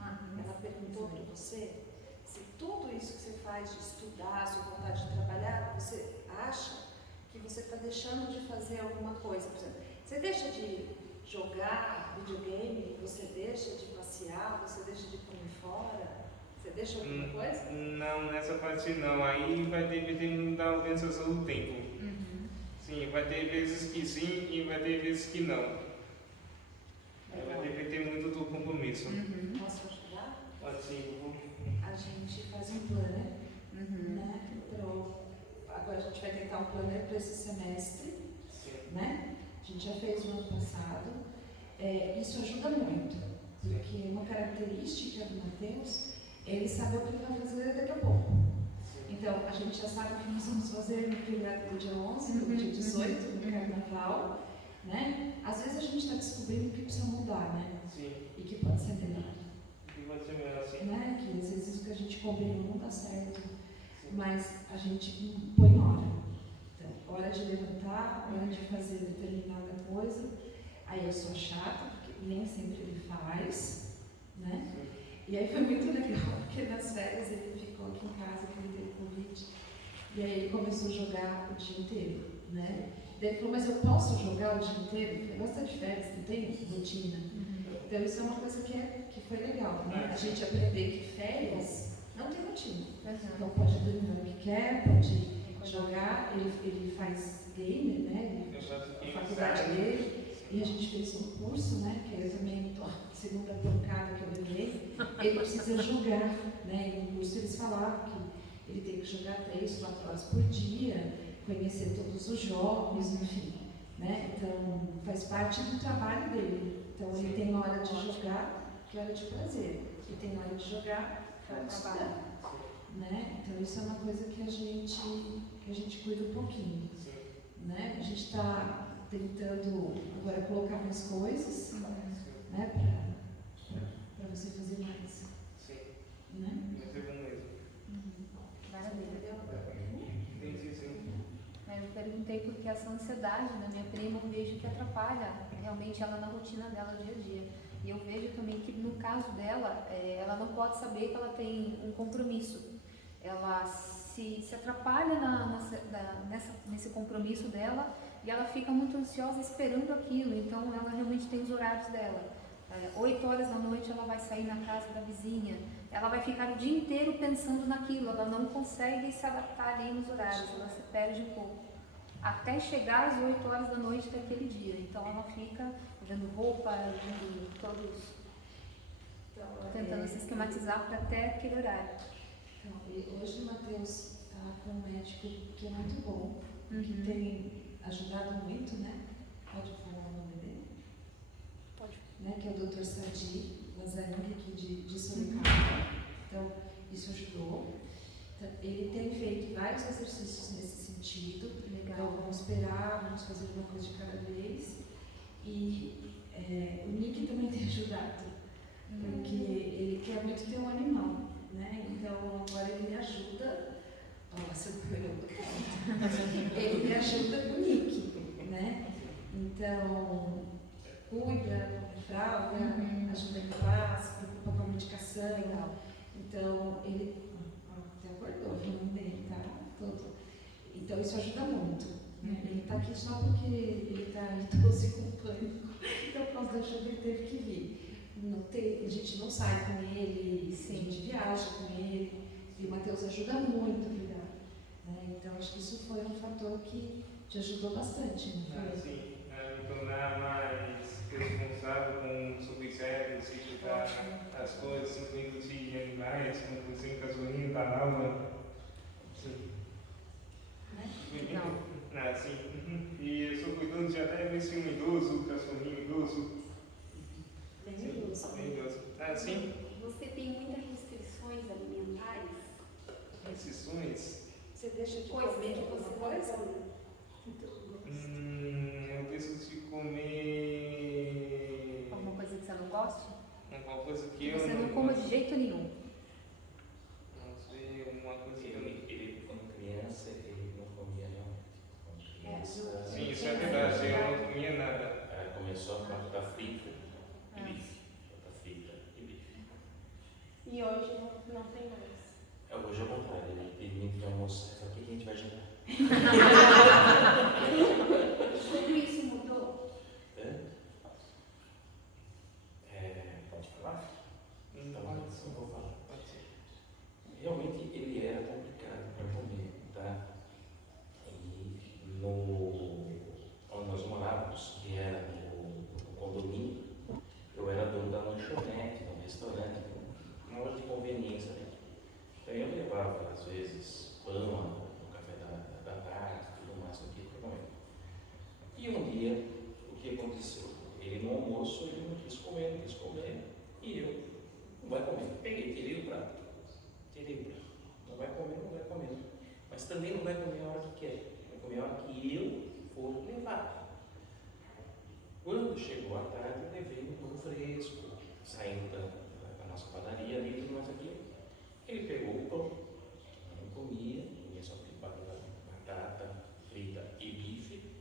Ela perguntou para você se tudo isso que você faz de estudar, a sua vontade de trabalhar, você acha que você está deixando de fazer alguma coisa. Por exemplo, você deixa de jogar videogame, você deixa de passear, você deixa de comer fora, você deixa alguma coisa? Não, nessa parte não. Aí vai depender da organização do tempo. Sim, vai ter vezes que sim e vai ter vezes que não. Vai depender muito do compromisso. Posso ajudar? Pode sim. A gente faz um planner, né? Agora a gente vai tentar um planner para esse semestre, né? A gente já fez no ano passado. Isso ajuda muito, porque uma característica do Matheus é ele saber o que ele vai fazer daqui a pouco. Então, a gente já sabe o que nós vamos fazer no feriado do dia 11, no dia 18, no carnaval, né? Às vezes a gente está descobrindo que precisa mudar, né? Sim. E que pode ser melhor. E pode ser melhor assim. Né? Que às vezes o que a gente combinou não dá certo, mas a gente põe hora. Então, hora de levantar, hora de fazer determinada coisa. Aí eu sou chata, porque nem sempre ele faz, né? E aí foi muito legal, porque nas férias ele ficou aqui em casa, que ele teve Covid, e aí ele começou a jogar o dia inteiro, né? Daí ele falou, mas eu posso jogar o dia inteiro? Eu falei, gosta de férias, não tem rotina. Então isso é uma coisa que foi legal, né? A gente aprender que férias não tem rotina. Então pode dormir o que quer, pode jogar, ele faz game, né? A faculdade dele. E a gente fez um curso, né, que eu também, segunda pancada que eu ganhei, ele precisa jogar, né, e no curso eles falavam que ele tem que jogar 3, 4 horas por dia, conhecer todos os jogos, enfim, né, então faz parte do trabalho dele. Então ele tem hora de jogar, que é hora de prazer, e tem hora de jogar, que é hora de estudar, né, então isso é uma coisa que a gente cuida um pouquinho, né, a gente está tentando agora colocar mais coisas, né, para você fazer mais. Sim. Né? Vai ser bom mesmo. Maravilha. perguntei porque essa ansiedade da minha prima eu vejo que atrapalha realmente ela na rotina dela dia a dia. E eu vejo também que no caso dela, ela não pode saber que ela tem um compromisso. Ela se atrapalha nesse compromisso dela e ela fica muito ansiosa esperando aquilo. Então ela realmente tem os horários dela. 8 horas da noite ela vai sair na casa da vizinha, ela vai ficar o dia inteiro pensando naquilo, ela não consegue se adaptar ali nos horários, ela se perde um pouco, até chegar às 8 horas da noite daquele dia. Então ela fica vendo roupa, vendo todos, tentando se esquematizar para até aquele horário. Então, hoje o Matheus está com um médico que é muito bom, que tem ajudado muito, né? Pode falar o nome dele? Pode. Né? Que é o Dr. Sadi Lazaroni, aqui de Sorocaba. Então, isso ajudou. Então, ele tem feito vários exercícios nesse sentido. Legal. Então, vamos esperar, vamos fazer uma coisa de cada vez. E o Nick também tem ajudado, porque ele quer muito ter um animal, né? Então, agora ele me ajuda. Nossa, ele me ajuda com o Nick, né? Então, cuida, fralda, ajuda a limpar, se preocupa com a medicação. Então, ele até acordou, viu o nome dele, tá? Todo. Então, isso ajuda muito. Né? Ele está aqui só porque ele está idoso e com pânico. Então, por causa da chuva, ele teve que vir. A gente não sai com ele, a gente viaja com ele. E o Matheus ajuda muito a cuidar. Né? Então, acho que isso foi um fator que te ajudou bastante, não foi? Sim, me tornar mais responsável com subsérios, certificar as coisas, incluindo de animais, inclusive gasolina da aula. Sim. Não. Sim. E eu estou cuidando de até ver um idoso, cachorrinho idoso. Bem idoso. Bem idoso. Sim. Você tem muitas restrições alimentares? Restrições? Você deixa de Coisa comer que alguma você coisa? não come. Eu deixo de comer Alguma coisa que você não goste? alguma coisa que Você eu não coma de jeito nenhum. Não sei, uma coisa que eu não... Ele, quando criança, ele não comia realmente. Quando criança, Sim, isso é verdade, eu não comia nada. começou a batata frita e bife. Batata frita e bife. E hoje não tem mais. Hoje é o contrário, ele permite de almoçar e fala, o que a gente vai jantar? Tudo isso mudou? Pode falar? Não, Então vou falar. Realmente ele era complicado para comer, tá? E onde nós morávamos, que era no condomínio, eu era dono da lanchonete, no restaurante, uma loja de conveniência, né? Então eu levava, às vezes, pão no café da tarde, tudo mais aqui para comer. E um dia, o que aconteceu? Ele no almoço, ele não quis comer, e eu, não vai comer. Peguei, tirei o prato. Não vai comer. Mas também não vai comer a hora que quer. Vai comer a hora que eu for levar. Quando chegou a tarde, eu levei um pão fresco, saindo da nossa padaria ali, tudo mais aqui. Ele pegou o pão, não comia só batata frita e bife.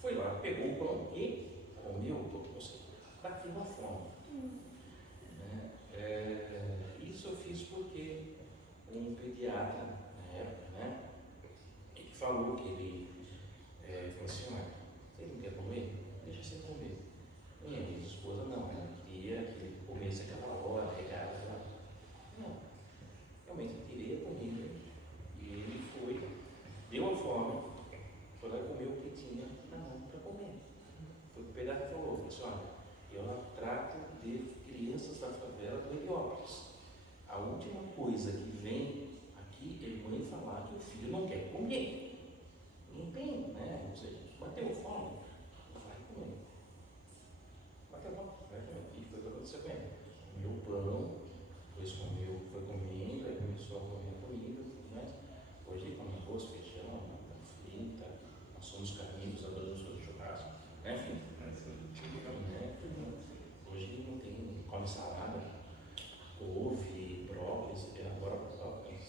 Foi lá, pegou o pão e comeu o pão. Ou seja, bateu a fome. Né? Isso eu fiz porque um pediatra, na época, né, ele falou que ele falou assim, você não quer comer? Deixa você comer. Minha esposa não, ela queria que ele comesse aquela hora, regada. Não, realmente eu queria comer. E ele foi, deu a fome, foi lá comer o que tinha na mão para comer. Foi o pediatra e falou assim, olha, eu trato de crianças da favela do Heliópolis. A última coisa que vem aqui é mãe falar que o filho não quer comer. Não tem, né? Ou seja, bateu fome, vai comer. Bateu fome, vai comer. E foi o que aconteceu com ele. Comeu pão, depois foi comendo, aí começou a comer comida, tudo mais. Hoje ele come arroz, feijão, frita, nós somos carnívoros, adoramos fazer churrasco, enfim. Hoje ele não tem, come salada, couve, brócolis, agora brócolis,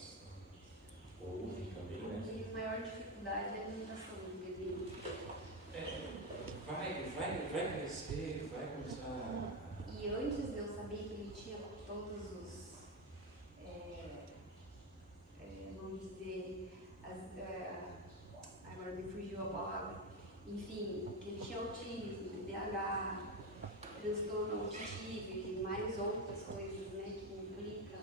couve também, né? A maior dificuldade é a alimentação dele. crescer, vai começar. E antes de eu saber que ele tinha todos os, vamos dizer, agora me fugiu a palavra, enfim, que ele tinha autismo, TDAH, transtorno auditivo e mais outras coisas, né, que implica,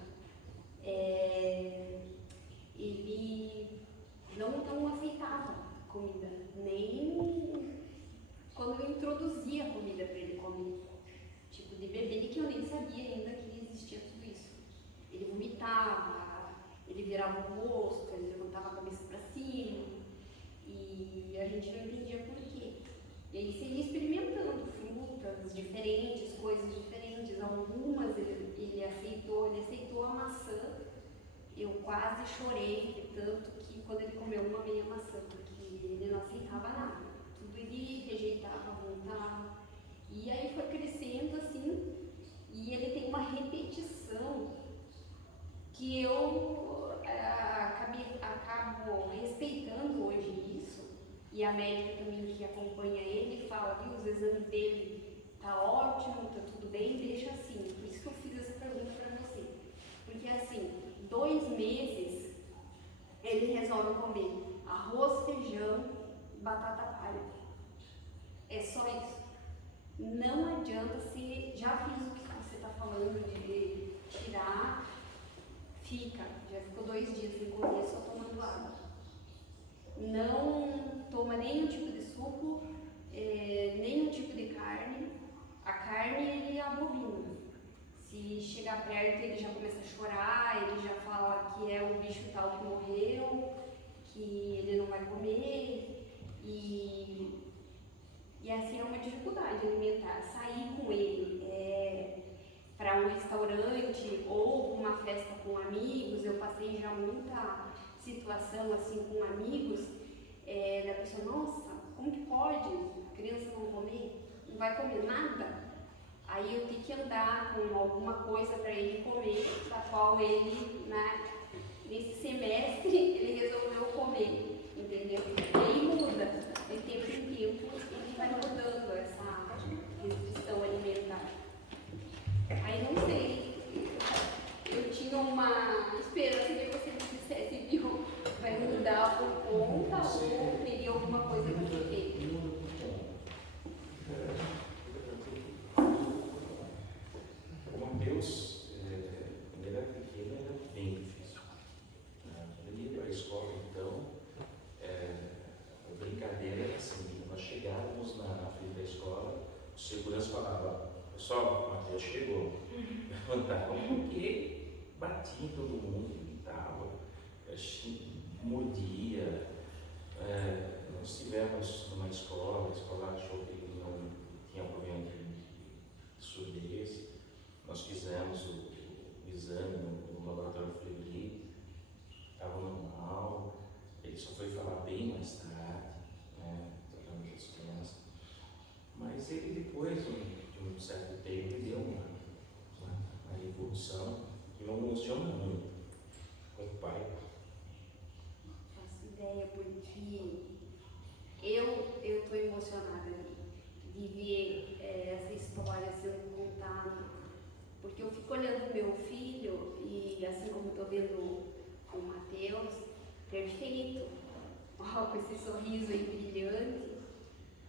ele não aceitava comida, nem quando eu introduzia a comida para ele comer. Tipo de bebê que eu nem sabia ainda que existia tudo isso. Ele vomitava, ele virava o rosto, ele levantava a cabeça para cima e a gente não entendia por quê. E aí você ia experimentando frutas diferentes, coisas diferentes. Algumas ele aceitou a maçã. Eu quase chorei de tanto que quando ele comeu uma meia maçã, porque ele não aceitava nada. Tudo ele rejeitava, voltava. E aí foi crescendo assim, e ele tem uma repetição que eu acabo respeitando hoje isso, e a médica também que acompanha ele fala, viu, os exames dele tá ótimo, tá tudo bem, deixa assim. Por isso que eu fiz essa pergunta para você. Porque assim, 2 meses ele resolve comer arroz, feijão e batata palha. É só isso. Não adianta se já fiz o que você está falando de tirar, já ficou 2 dias sem comer, só tomando água. Não toma nenhum tipo de suco, nenhum tipo de carne. A carne ele abobina. Se chegar perto ele já começa a chorar, ele já fala que é o bicho tal que morreu, que ele não vai comer. E assim é uma dificuldade alimentar. Sair com ele para um restaurante ou uma festa com amigos, eu passei já muita situação assim com amigos, da pessoa, nossa, como que pode? A criança não comer? Não vai comer nada? Aí eu tenho que andar com alguma coisa para ele comer, da qual ele, né, nesse semestre, ele resolveu comer, entendeu? E aí muda, de tempo em tempo, ele vai mudando essa restrição alimentar. Aí não sei, eu tinha uma esperança que você me dissesse, viu, vai mudar por conta ou teria alguma coisa para ser feita? O Mateus, quando ele era pequeno, era bem difícil. Quando ele ia para a escola, então, a brincadeira era assim, nós chegávamos na frente da escola, o segurança falava, pessoal, o Mateus chegou. Levantavam porque batia em todo mundo, gritava, mordia. Nós tivemos numa escola, a escola achou que ele não tinha problema de surdez. Nós fizemos o exame no laboratório Fleury, estava normal, ele só foi falar bem mais tarde, né, tratando das crianças. Mas ele depois de um certo tempo ele deu uma evolução que não emociona muito com o pai. Faço ideia, porque eu estou emocionada de ver essa história sendo contada, porque eu fico olhando meu filho e assim como estou vendo o Mateus, perfeito, com esse sorriso aí brilhante,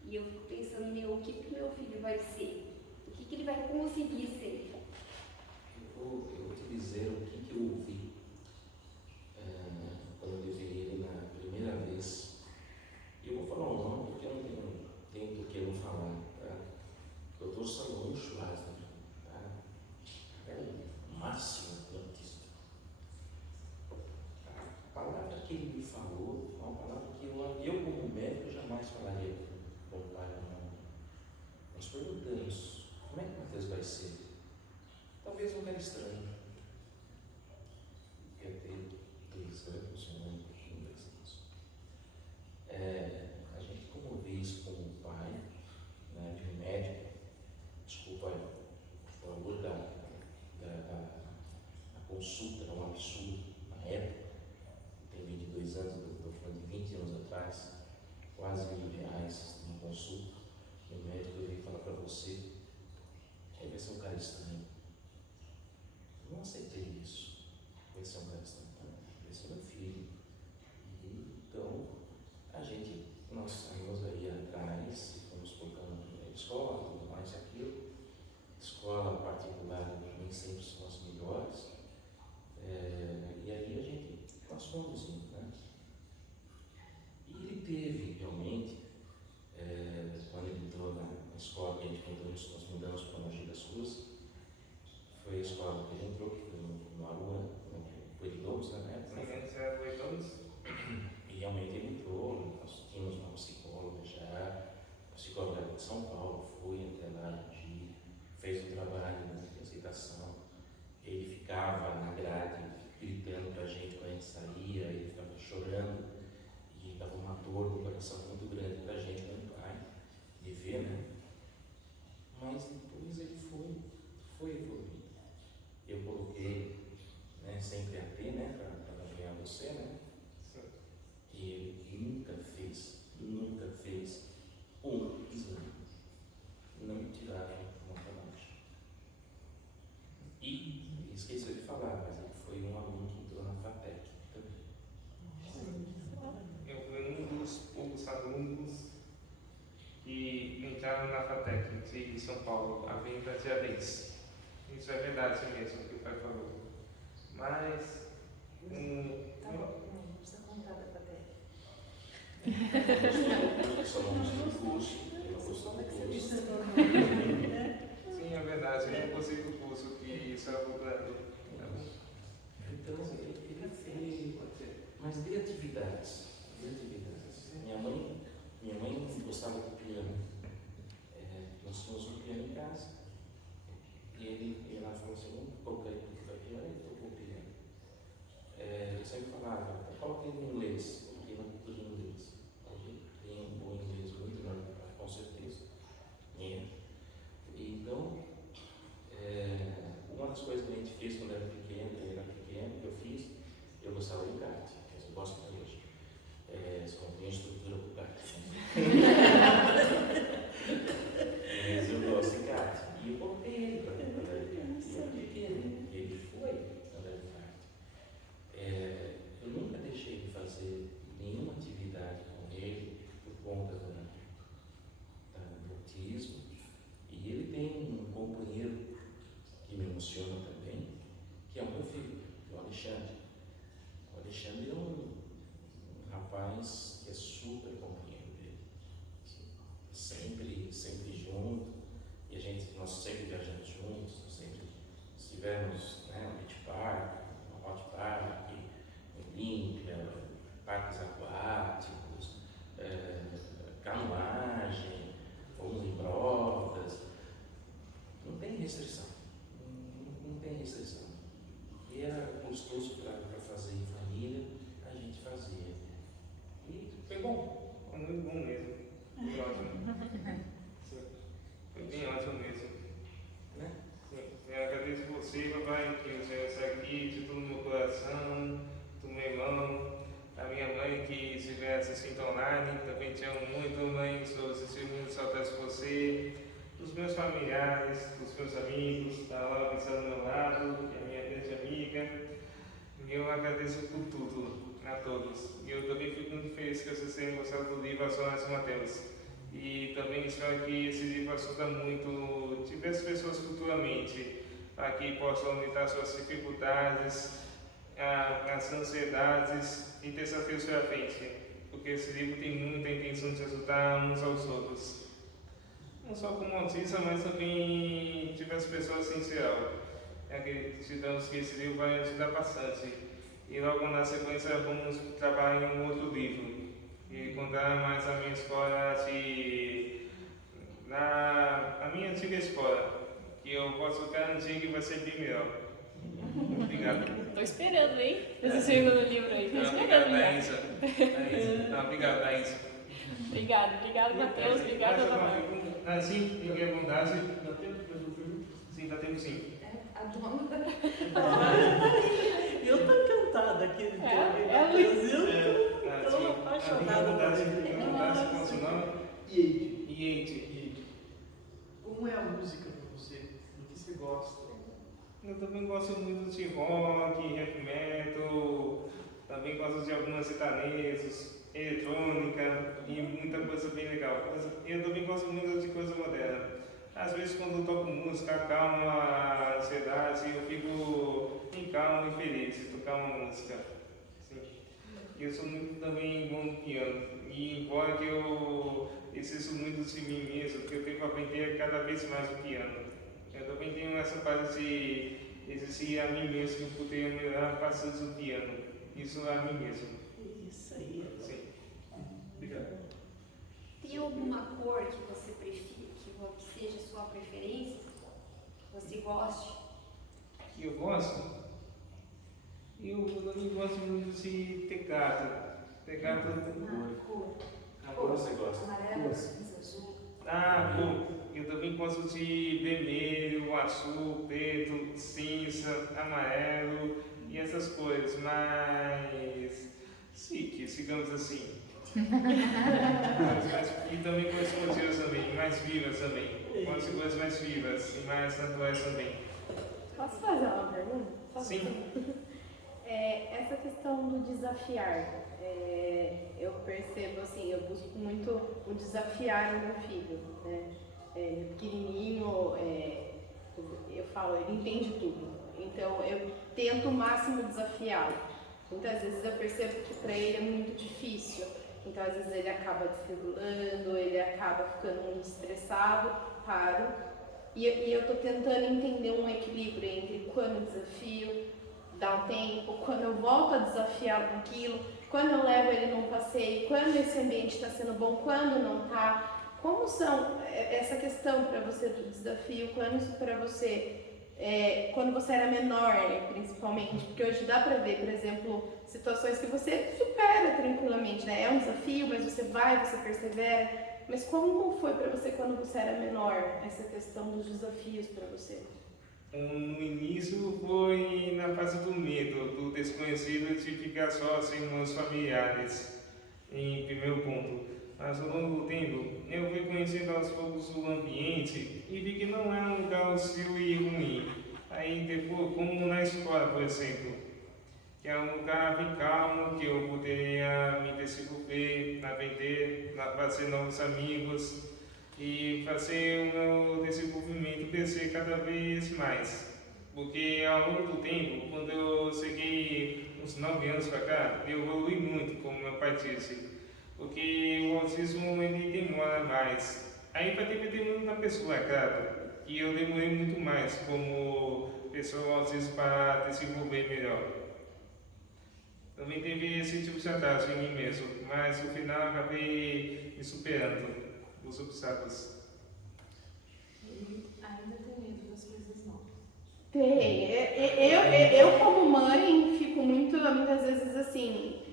e eu fico pensando, o que meu filho vai ser? O que ele vai conseguir ser? Eu vou te dizer o que eu ouvi quando eu vi ele na primeira vez. E eu vou falar o nome porque eu não tenho por que não falar. Tá? Dr. Salomão Schwarzer, tá? É o máximo autista. A palavra que ele me falou é uma palavra que eu como médico jamais falaria com o pai ou não. Nós perguntamos, como é que o Mateus vai ser? Talvez um cara estranho. Quer ter 3 anos, um pouquinho 2 anos. A gente comoveu isso com o pai, né, de um médico. Desculpa o valor da consulta, era um absurdo na época. Tem 22 anos, estou falando de 20 anos atrás, quase R$1.000 uma consulta. E o médico veio falar para você, ele vai ser um cara estranho. Eu não aceitei isso. Vai ser um cara estranho. Vai ser meu filho. E, então, nós saímos aí atrás, fomos procurando escola, tudo mais aquilo. Escola particular nem sempre são as melhores. E aí nós fomos indo, né? E ele teve realmente, quando ele entrou na escola, que a gente nós mudamos para Mogi das Cruzes, foi a escola que ele entrou, que foi no Aruan, no Puerilobos, né? E realmente ele entrou, nós tínhamos uma psicóloga já, a psicóloga de São Paulo, foi até lá, fez o trabalho de aceitação. Ele ficava na grade gritando para a gente quando a gente saía, ele ficava chorando e dava uma dor no coração muito grande para a gente, meu pai, de ver, né? Mas depois ele foi evoluindo. Eu coloquei, né, sempre AT, né, para ganhar você, né? E ele nunca fez um exame. Não tiraram nota baixa. E esqueci de falar, mas ele foi um aluno que entrou na FATEC também. Eu fui um dos poucos alunos que entraram na FATEC de São Paulo, a Avenida Tiradentes. Isso é verdade mesmo, o que o pai falou. Mas, Tá bom, não precisa contar da FATEC. Só não gostou do curso, ele não gostou do curso. sim, é verdade, eu não gostei do curso que isso era cobrado. Então, ele fez, mas de atividades. Minha mãe gostava do piano. Nós tínhamos um piano em casa. E ela falou assim, vamos colocar ele para tocar piano, ele tocou o piano. Eu sempre falava, coloca ele em inglês, porque não tudo em inglês. Ele tem um bom inglês muito grande, com certeza. Então, uma das coisas que a gente fez quando era pequeno, que eu fiz, eu gostava de kart, eu gosto até hoje. Só não tenho estrutura para o kart. Mas eu gosto de kart. E eu coloquei ele para andar de kart. E eu pequeno, ele foi andar de kart. Eu nunca deixei de fazer nenhuma atividade com ele por conta do autismo. E ele tem um companheiro que me emociona também, que é o meu filho, o Alexandre. O Alexandre é um rapaz que é super companheiro dele. Sempre junto. E nós sempre viajamos juntos, nós sempre estivemos, né, no Beach Park, no Hot Park, no Olímpia, parques aquáticos, canoagem, fomos em brotas. Não tem restrição. Não tem restrição. E era gostoso para fazer em família, a gente fazia. E foi bom. Foi muito bom mesmo. Foi ótimo. Foi bem ótimo mesmo. Né? Eu agradeço você, papai, que o Senhor está aqui, de todo o meu coração, do meu irmão, a minha mãe que estiver assistindo online, também te amo muito, mãe, estou assistindo muito saudades de você, dos meus familiares, dos meus amigos, da Laura que está do meu lado, que é minha grande amiga. E eu agradeço por tudo, a todos. E eu também fico muito feliz que vocês tenham gostado do livro As Horas de Mateus. E também espero que esse livro ajude muito diversas pessoas futuramente, para que possam lidar suas dificuldades, as ansiedades e desafios pela frente. Porque esse livro tem muita intenção de ajudar uns aos outros. Não só como autista, mas também diversas pessoas em geral. Acreditamos que esse livro vai ajudar bastante. E logo na sequência vamos trabalhar em um outro livro. E contar mais a minha escola a minha antiga escola. Que eu posso garantir que vai ser bem melhor. Obrigado. Estou esperando, hein? Esse segundo livro aí. Estou esperando. Obrigado, Thaís. Obrigado, Mateus. Obrigado, papai. Sim, fique à vontade. Dá tempo para fazer pergunta? Sim, dá tempo sim. A dona Eu estou encantada que ele teve Mateus. Eu estou apaixonada por ele. Qual o seu nome? Iete. Como é a música para você? Do que você gosta? Eu também gosto muito de rock, heavy metal, também gosto de algumas sertanejas, eletrônica e muita coisa bem legal. Eu também gosto muito de coisa moderna. Às vezes quando eu toco música, acalma a ansiedade, eu fico bem calmo e feliz de tocar uma música. Sim. Eu sou muito também bom no piano. E embora que eu exijo muito de mim mesmo, que eu tenho que aprender cada vez mais o piano. Eu também tenho essa parte de exigir a mim mesmo por ter melhorar bastante o piano. Isso a mim mesmo. Isso aí. Sim. Obrigado. Tem alguma cor que você prefere, que seja sua preferência, que você goste? Que eu gosto? Eu também gosto muito de teclado. Teclado. A cor você gosta? Amarelo, cinza, azul. Ah, bom. Eu também gosto de vermelho, azul, preto, cinza, amarelo e essas cores mais chiques, digamos assim. E também cores escondidas também, mais vivas também. Gosto de cores mais vivas e mais naturais também. Posso fazer uma pergunta? Sim. Essa questão do desafiar, eu percebo assim, eu busco muito o desafiar o meu filho, né? Ele é pequenininho, eu falo, ele entende tudo, então eu tento o máximo desafiá-lo. Muitas vezes eu percebo que para ele é muito difícil, então às vezes ele acaba desregulando, ele acaba ficando muito estressado, paro, e eu estou tentando entender um equilíbrio entre quando eu desafio, dá um tempo, quando eu volto a desafiar naquilo, quando eu levo ele num passeio, quando esse ambiente está sendo bom, quando não está. Como são essa questão para você do desafio, quando isso para você, quando você era menor, principalmente, porque hoje dá para ver, por exemplo, situações que você supera tranquilamente, né? É um desafio, mas você vai, você persevera. Mas como foi para você quando você era menor, essa questão dos desafios para você? No início foi na fase do medo, do desconhecido, de ficar só sem meus familiares, em primeiro ponto. Mas ao longo do tempo, eu fui conhecendo aos poucos o ambiente e vi que não é um lugar hostil e ruim. Aí depois, como na escola, por exemplo, que é um lugar bem calmo, que eu poderia me desenvolver, aprender, fazer novos amigos e fazer o meu desenvolvimento crescer cada vez mais. Porque ao longo do tempo, quando eu cheguei uns 9 anos para cá, eu evolui muito, como meu pai disse. Porque o autismo ele demora mais. Aí vai depender muito da pessoa, cara. E eu demorei muito mais como pessoa autista para desenvolver melhor. Também teve esse tipo de atraso em mim mesmo, mas no final acabei me superando os obstáculos. Ele ainda tem medo das coisas novas. Tem. Eu como mãe fico muitas vezes assim,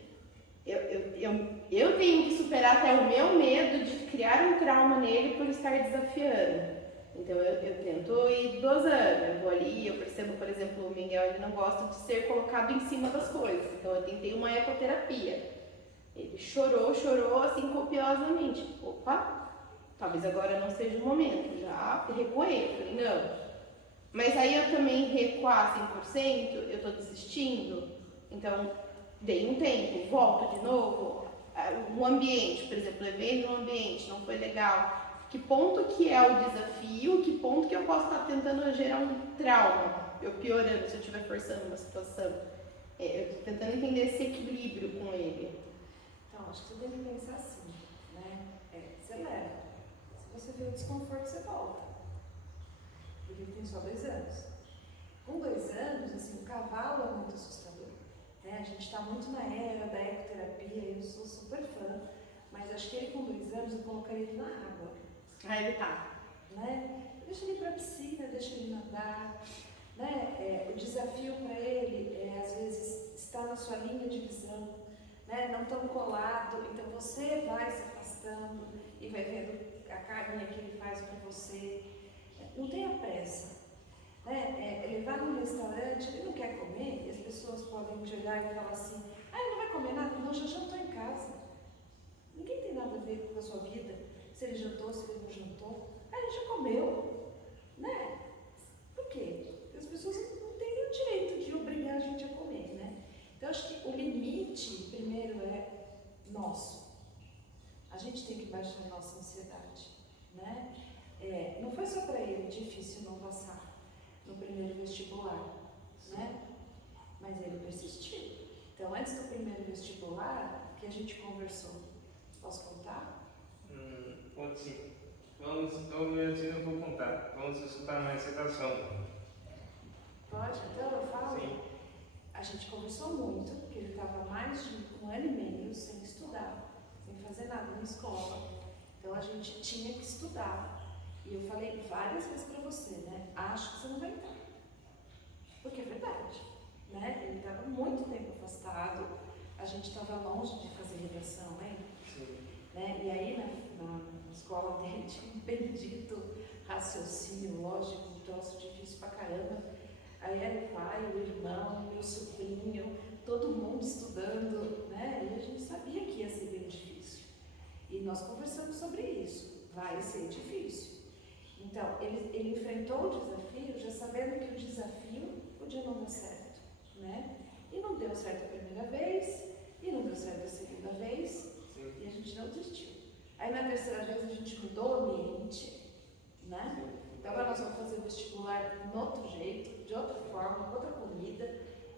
eu tenho que superar até o meu medo de criar um trauma nele por estar desafiando. Então eu tento ir dosando, eu vou ali, eu percebo, por exemplo, o Miguel ele não gosta de ser colocado em cima das coisas, então eu tentei uma ecoterapia. Ele chorou assim copiosamente. Opa, talvez agora não seja o momento, já recuei, eu falei não. Mas aí eu também recuar 100%, eu tô desistindo, então dei um tempo, volto de novo. Um ambiente, por exemplo, levei no ambiente, não foi legal. Que ponto que é o desafio, que ponto que eu posso estar tentando gerar um trauma, eu piorando se eu estiver forçando uma situação. Eu estou tentando entender esse equilíbrio com ele. Então, acho que você deve pensar assim, né? Você leva. Se você vê o desconforto, você volta. Porque ele tem só 2 anos. Com 2 anos, assim, o cavalo é muito assustador. Né? A gente está muito na era da ecoterapia, eu sou super fã, mas acho que ele com 2 anos eu colocaria ele na água. Aí ele tá. Né? Deixa ele ir para a piscina, deixa ele nadar. Né? O desafio para ele é, às vezes, estar na sua linha de visão, né? Não tão colado, então você vai se afastando e vai vendo a carinha que ele faz para você. Não tenha pressa. Né? Ele vai num restaurante, ele não quer comer, e as pessoas podem te olhar e falar assim, ele não vai comer nada? Não, já jantou em casa. Ninguém tem nada a ver com a sua vida, se ele jantou, se ele não jantou. Ele já comeu. baixar a nossa ansiedade, né? Não foi só para ele difícil não passar no primeiro vestibular, né? Mas ele persistiu. Então, antes do primeiro vestibular, que a gente conversou, posso contar? Pode sim. Então eu vou contar. Vamos escutar mais citação. Pode? Então eu falo? Sim. A gente conversou muito, porque ele estava mais de 1 ano e meio sem estudar, sem fazer nada na escola. Então a gente tinha que estudar. E eu falei várias vezes para você, né? Acho que você não vai entrar. Porque é verdade, né? Ele estava muito tempo afastado, a gente estava longe de fazer redação, né? Sim. Né? E aí na escola dele tinha um bendito raciocínio lógico, um troço difícil pra caramba. Aí era o pai, o irmão, o meu sobrinho, todo mundo estudando, né? E a gente sabia que ia ser bem difícil. E nós conversamos sobre isso. Vai ser difícil. Então, ele enfrentou o desafio já sabendo que o desafio podia não dar certo, né? E não deu certo a primeira vez, e não deu certo a segunda vez, e a gente não desistiu. Aí na terceira vez a gente mudou o ambiente, né? Então agora nós vamos fazer o vestibular de outro jeito, de outra forma, com outra comida,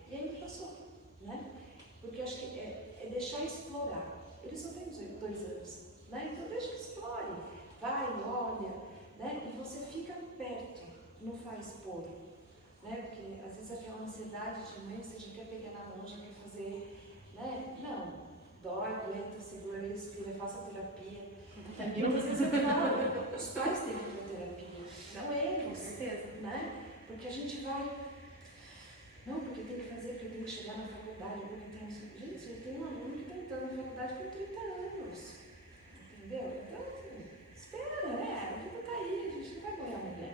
e aí ele passou, né? Porque acho que é deixar explorar. Ele só tem 2 anos, né? Então deixa que explore, vai, olha, né? E você fica perto, não faz por, né? Porque às vezes aquela ansiedade de mãe, você já quer pegar na mão, já quer fazer, né? Não, dói, aguenta, segura, respira, faça terapia. E muitas vezes eu falo, os pais têm que ter terapia, não eles, né? Porque a gente vai, não, porque tem que fazer, porque tem que chegar na faculdade, porque tem... Gente, eu tenho um aluno que está entrando na faculdade com 30 anos, entendeu? Então, espera, né? A vida está aí, a gente não vai ganhar amanhã.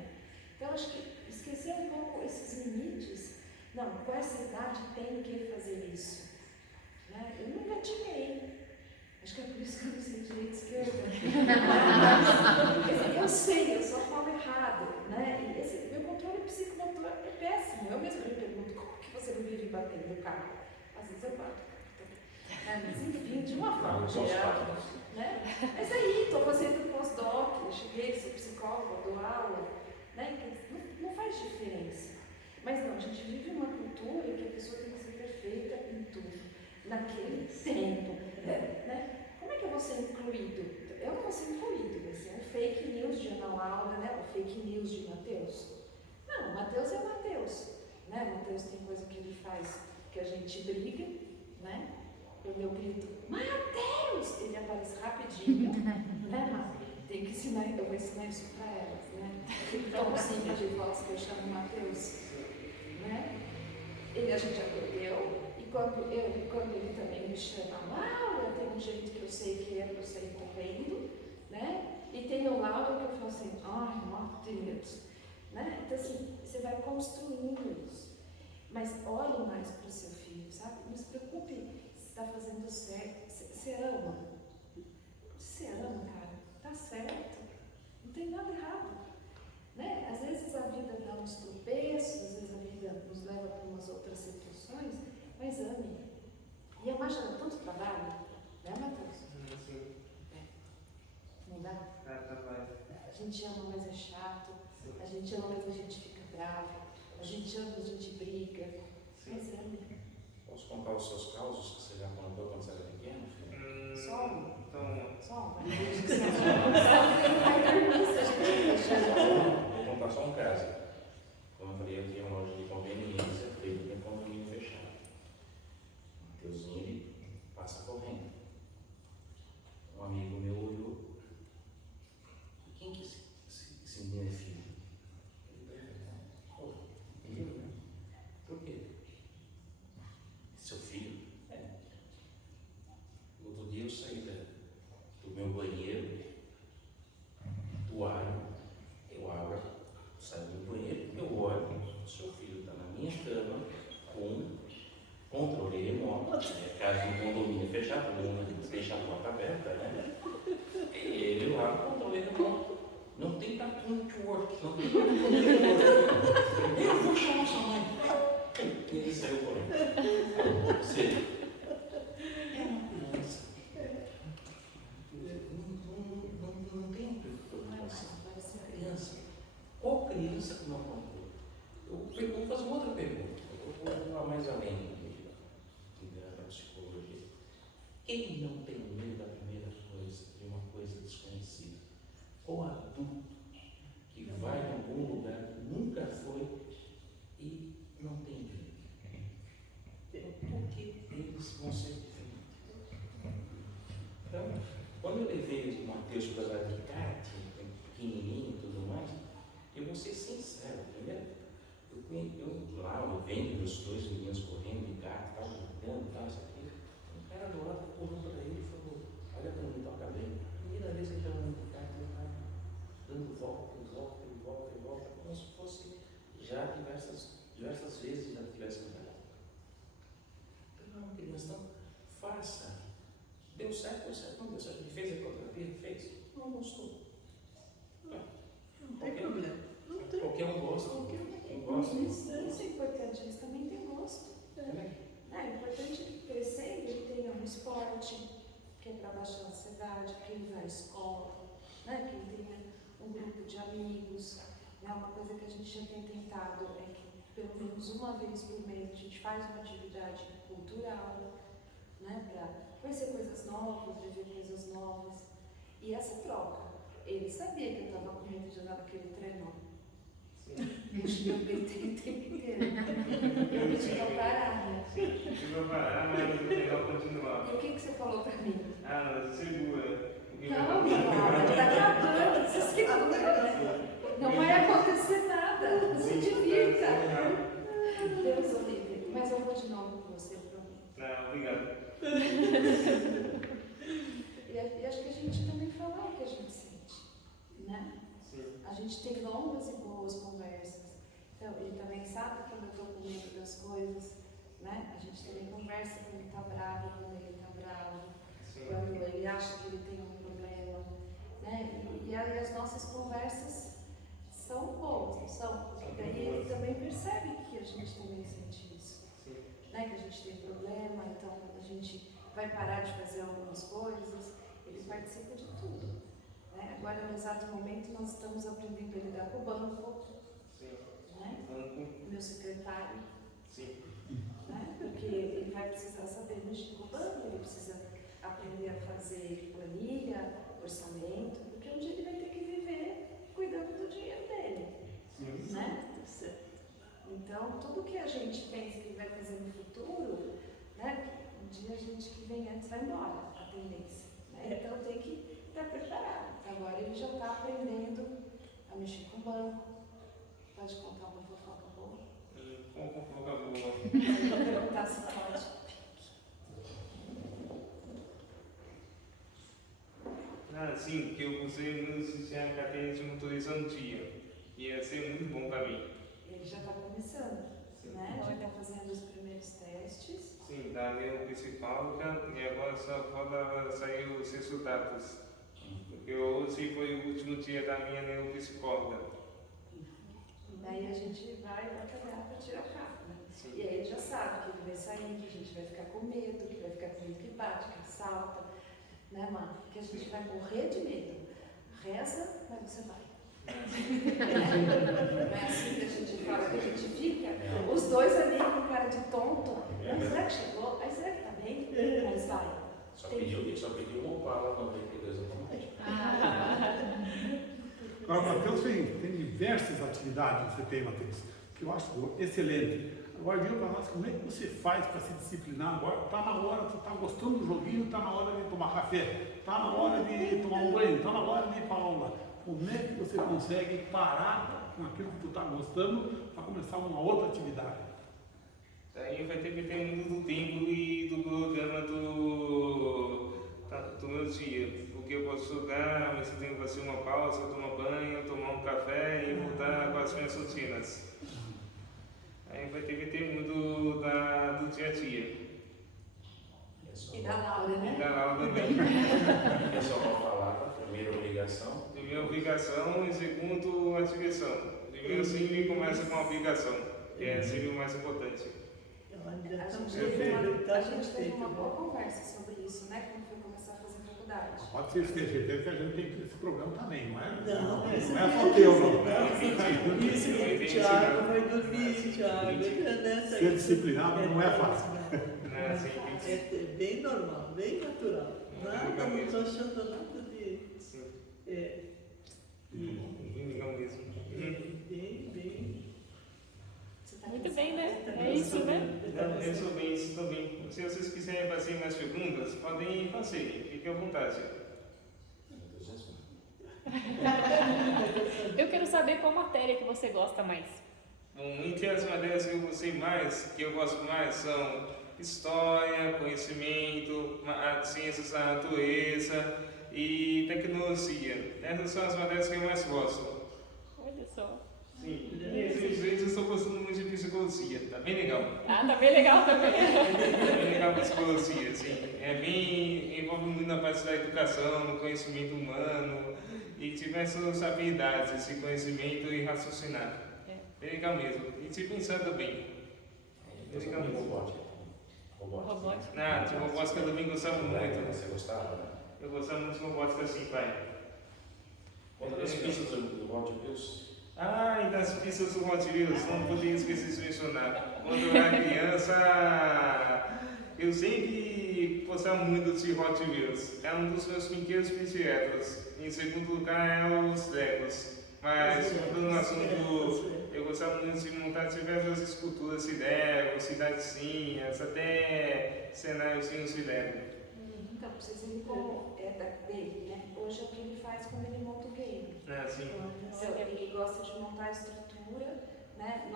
Então, acho que esquecer um pouco esses limites. Não, com essa idade tem que fazer isso. Né? Eu nunca tinha. Acho que é por isso que eu não sei direito esquerda. Eu sei, eu só falo errado. Né? E meu controle psicomotor é péssimo. Eu mesma me pergunto, como que você não vive batendo o carro? Às vezes eu bato. Mas enfim, de uma forma geral. Né? Mas aí, estou fazendo pós-doc, cheguei, sou psicóloga, dou aula, né? Não faz diferença. Mas não, a gente vive uma cultura que a pessoa tem que ser perfeita em tudo, naquele tempo. Né? Como é que eu vou ser incluído? Eu não vou ser incluído, vai ser um fake news de Ana Laura, né? O fake news de Mateus. Não, Mateus é Mateus. Né? Mateus tem coisa que ele faz que a gente briga, né? Quando eu grito, Mateus! Ele aparece rapidinho, né? Tem que ensinar, eu vou ensinar isso para elas, né? Então, simples de voz que eu chamo Mateus, né? A gente aprendeu, e quando ele também me chama Laura, tem um jeito que eu sei que é, eu sair correndo, né? E tem o Laura que eu falo assim, ai, Mateus, né? Então, assim, você vai construindo isso. Mas olhe mais para o seu filho, sabe? Não se preocupe. Está fazendo certo, você ama. Você ama, cara, tá certo, não tem nada errado. Né? Às vezes a vida dá uns tropeços, às vezes a vida nos leva para umas outras situações, mas ame. E amar já dá tanto trabalho, né, Matheus? Sim. Não dá? Vai. A gente ama, mas é chato, a gente ama, mas a gente fica bravo, a gente ama, a gente briga, mas ame. Posso contar os seus causos que você já contou quando você era pequeno, filho? Só um. Então, Só um. Vai dormir se a gente deixar. Vou contar só um caso. Como eu falei, eu tinha uma loja de conveniência, feito com condomínio fechado. O Mateuzinho, ele passa correndo. Um amigo meu olhou. E quem que esse menino é filho? Ele perguntou, por quê? Seu filho? É. Outro dia eu saí do meu banheiro, eu abro, saio do banheiro, eu olho, seu filho está na minha cama com controle remoto, casa do condomínio fechado, todo mundo deixa a porta aberta, né? E ele lá no controle remoto. Não tem cartoon network, não tem cartoon network. Eu vou chamar sua mãe. E ele saiu correndo. Você é uma criança. Quem não tem medo da primeira coisa, de uma coisa desconhecida? O adulto que vai em algum lugar que nunca foi e não tem medo. Porque eles vão ser diferentes. Então, quando eu levei o Mateus para a Alicate, pequenininho e tudo mais, eu vou ser sincero. Primeiro, eu lá, eu vendo meus dois meninos correndo de gato, tal, gritando, tal, isso aqui. Um cara do lado empurrou para ele e falou: olha para mim, toca bem. Primeira vez que ele estava no gato, ele estava dando volta, como se fosse já diversas vezes já tivesse andado. Então, criança, então, faça. Deu certo, não deu certo. Ele fez a ecografia, ele fez. Não gostou. Não tem problema. Não tem. Qualquer um gosta. Quem gosta. Isso é importante, eles também têm gosto. É importante que crescendo ele tenha um esporte, que é para baixar a ansiedade, que ele vai à escola, né? Que ele tenha um grupo de amigos. Né? Uma coisa que a gente já tem tentado é que pelo menos uma vez por mês a gente faz uma atividade cultural, né? Para conhecer coisas novas, viver coisas novas. E essa troca. Ele sabia que eu estava com medo de andar naquele trenó. Puxa, eu gritei o tempo inteiro. Eu pedi para parar, né? Pediu para parar, mas o melhor continuar. E o que você falou para mim? Ah, segura. Não, está acabando, você segura. Não vai acontecer nada, se divirta. Deus o livre. Mas eu vou de novo com você, prometo. Não, obrigado. E acho que a gente também fala o que a gente sente, né? Sim. A gente tem longas e boas conversas. Então, ele também sabe quando eu estou com medo das coisas, né? A gente também conversa quando ele está bravo, quando ele está bravo, quando ele acha que ele tem um problema, né? E aí as nossas conversas são boas, não são? Porque daí ele também percebe que a gente também sente isso, né? Que a gente tem problema, então a gente vai parar de fazer algumas coisas, ele participa de tudo. Né? Agora, no exato momento, nós estamos aprendendo a lidar com o banco, né? Meu secretário, né? Porque ele vai precisar saber mexer com o banco, ele precisa aprender a fazer planilha, orçamento, porque um dia ele vai ter que viver cuidando do dinheiro dele. Né? Então, tudo que a gente pensa que vai fazer no futuro, né? Um dia a gente que vem antes vai embora, a tendência. Né? Então tem que estar preparado. Agora ele já está aprendendo a mexer com o banco. Pode contar uma fofoca boa? Uma fofoca boa. Vou perguntar se pode. Ah, sim, que eu usei no sistema carteira de motorista no dia. Ia ser muito bom para mim. Ele já está começando, né? Já está fazendo os primeiros testes. Sim, da neuropsicóloga e agora só falta sair os resultados. Porque hoje foi o último dia da minha neuropsicóloga. Daí a gente vai batalhar para tirar o carro. Né? E aí ele já sabe que ele vai sair, que a gente vai ficar com medo, que vai ficar com medo que bate, que salta, né, mano? Que a gente vai morrer de medo. Reza, mas você vai. Não é assim que a gente fala, que a gente fica. Os dois ali com cara de tonto. Mas será que chegou? Aí será que tá bem? Mas vai. Só pediu uma Opala 92 automático. Agora, Mateus tem diversas atividades que você tem, Mateus, que eu acho excelente. Agora, diga para nós, como é que você faz para se disciplinar? Agora está na hora, você está gostando do joguinho, está na hora de tomar café, está na hora de tomar um banho, está na hora de ir para aula. Como é que você consegue parar com aquilo que tu está gostando para começar uma outra atividade? Daí vai ter que ter muito do tempo e do programa do meu dia. Porque eu posso jogar, mas eu tenho que fazer uma pausa, tomar banho, tomar um café e voltar com as minhas rotinas. Aí vai ter que ter muito do dia a dia. E da Laura, né? E da Laura também. É só para falar, primeira obrigação. Primeira obrigação e segundo a diversão. Primeiro sempre começa com a obrigação, que é sempre o mais importante. A gente teve uma boa conversa sobre isso, né? Quando foi começar a fazer faculdade. Pode ser certeza que a gente tem esse programa também, não é? Não é só teu, não. Isso, Thiago vai dormir, Thiago. Ser disciplinado não é fácil. Não, Sim, tem que ser. É bem normal, bem natural. Nada, não estou achando nada de. Sim. Bem, Legal mesmo. bem. Muito bem, né? É isso, né? Eu sou bem, estou bem. Se vocês quiserem fazer mais perguntas, podem fazer, fiquem à vontade. Eu quero saber qual matéria que você gosta mais. Bom, entre as matérias que eu gostei mais, que eu gosto mais, são história, conhecimento, ciências da natureza e tecnologia. Essas são as matérias que eu mais gosto. Olha só. Sim, e esses vezes eu estou gostando muito de psicologia, tá bem legal. Ah, tá bem legal também. Tá bem legal a psicologia, sim. Envolve muito na parte da educação, no conhecimento humano e diversas habilidades, esse conhecimento e raciocinar. É legal mesmo. E se pensar também. É legal mesmo. Robótica. De robótica eu também gostava muito. Você gostava, né? Eu gostava muito de robótica assim, pai. Quando as pistas do Hot Wheels. E das pistas do Hot Wheels, não podia esquecer de mencionar. Quando eu era criança, eu sempre gostava muito de Hot Wheels. É um dos meus brinquedos prediletos. Em segundo lugar, é os Legos. Mas, voltando no assunto, eu gostava muito de montar diversas esculturas de Lego, cidadezinhas, até cenáriozinhos de Lego. Então, pra vocês verem como é dele, né? Hoje é o que ele faz quando ele monta o game. Sim. Então, ele gosta de montar a estrutura, né?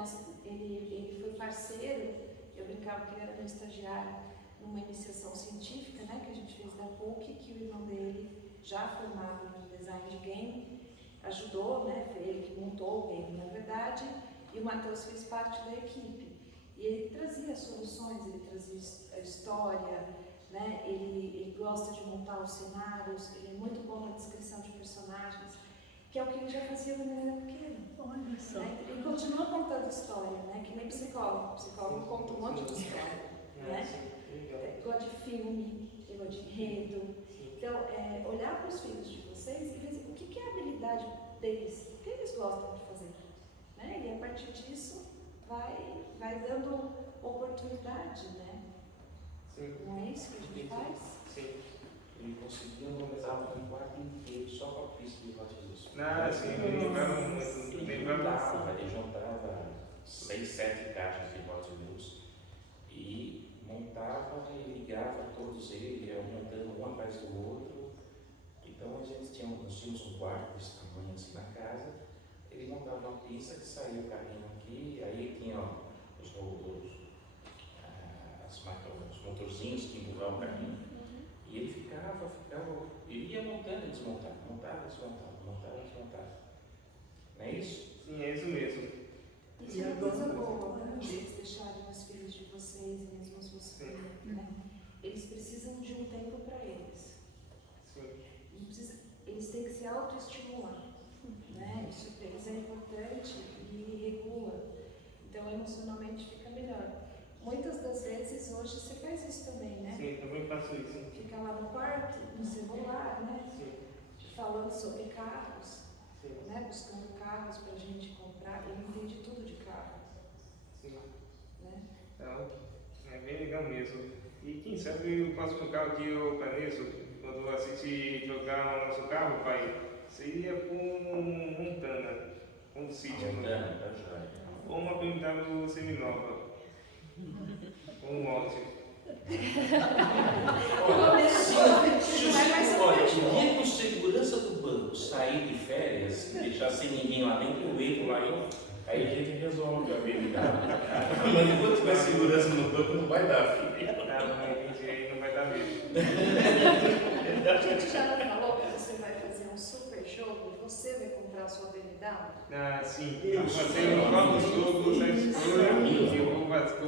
Ele foi parceiro, eu brincava que ele era meu estagiário numa iniciação científica, né? Que a gente fez da PUC, que o irmão dele, já formado no design de game, ajudou, né? Foi ele que montou o game, na verdade, e o Matheus fez parte da equipe. E ele trazia soluções, ele trazia a história, né? Ele gosta de montar os cenários, ele é muito bom na descrição de personagens, que é o que ele já fazia quando ele era pequeno. Olha só. Né? Ele continua contando história, né? Que nem psicólogo. Psicólogo conta um monte de história, né? Ele gosta de filme, ele gosta de enredo. Então, olhar para os filhos de vocês e ver o que é a habilidade deles, o que eles gostam de fazer. Né? E a partir disso, vai dando oportunidade, né? Sim. Não é isso que a gente faz? Sim. Ele conseguia organizar um quarto inteiro só com a pista de Hot Wheels. Sim, ele lembrava muito. Ele juntava 6, 7 caixas de Hot Wheels e montava e ligava todos eles, ia montando um atrás do outro. Então nós tínhamos um quarto desse tamanho assim na casa. Ele montava uma pista que saía o carrinho aqui, aí tinha os motorzinhos que empurravam o carrinho. E ele ficava, ele ia montando e desmontava, montava e desmontava. Não é isso? Sim, é isso mesmo. Isso é uma coisa boa, né? Eles deixarem os filhos de vocês e mesmo as suas filhas, né? Eles precisam de um tempo para eles. Sim. Eles têm que se autoestimular, né? Isso para eles é importante e regula. Então, emocionalmente fica melhor. Muitas das vezes, hoje, você faz isso também, né? Sim, também faço isso. Fica lá no quarto, no celular, né? Sim. Falando sobre carros, Sim. né? Buscando carros para a gente comprar. Ele entende tudo de carro. Sim. Né? Então, é bem legal mesmo. E quem sabe o próximo carro que eu planejo, quando a gente trocar o nosso carro, pai, seria com um Montana, com um Sítio. Montana, tá joia. Ou uma BMW seminova. Ou um Lote. Olha, o dia que o segurança do banco sair de férias e deixar sem ninguém lá dentro, eu entro lá e aí a gente resolve a vida. Mas enquanto tiver segurança no banco, não vai dar, filho. Aí não vai dar mesmo. A gente já não falou que você vai fazer um super jogo e você vai comprar a sua BMW? Sim. Eu vou fazer um novo jogo da escola e eu vou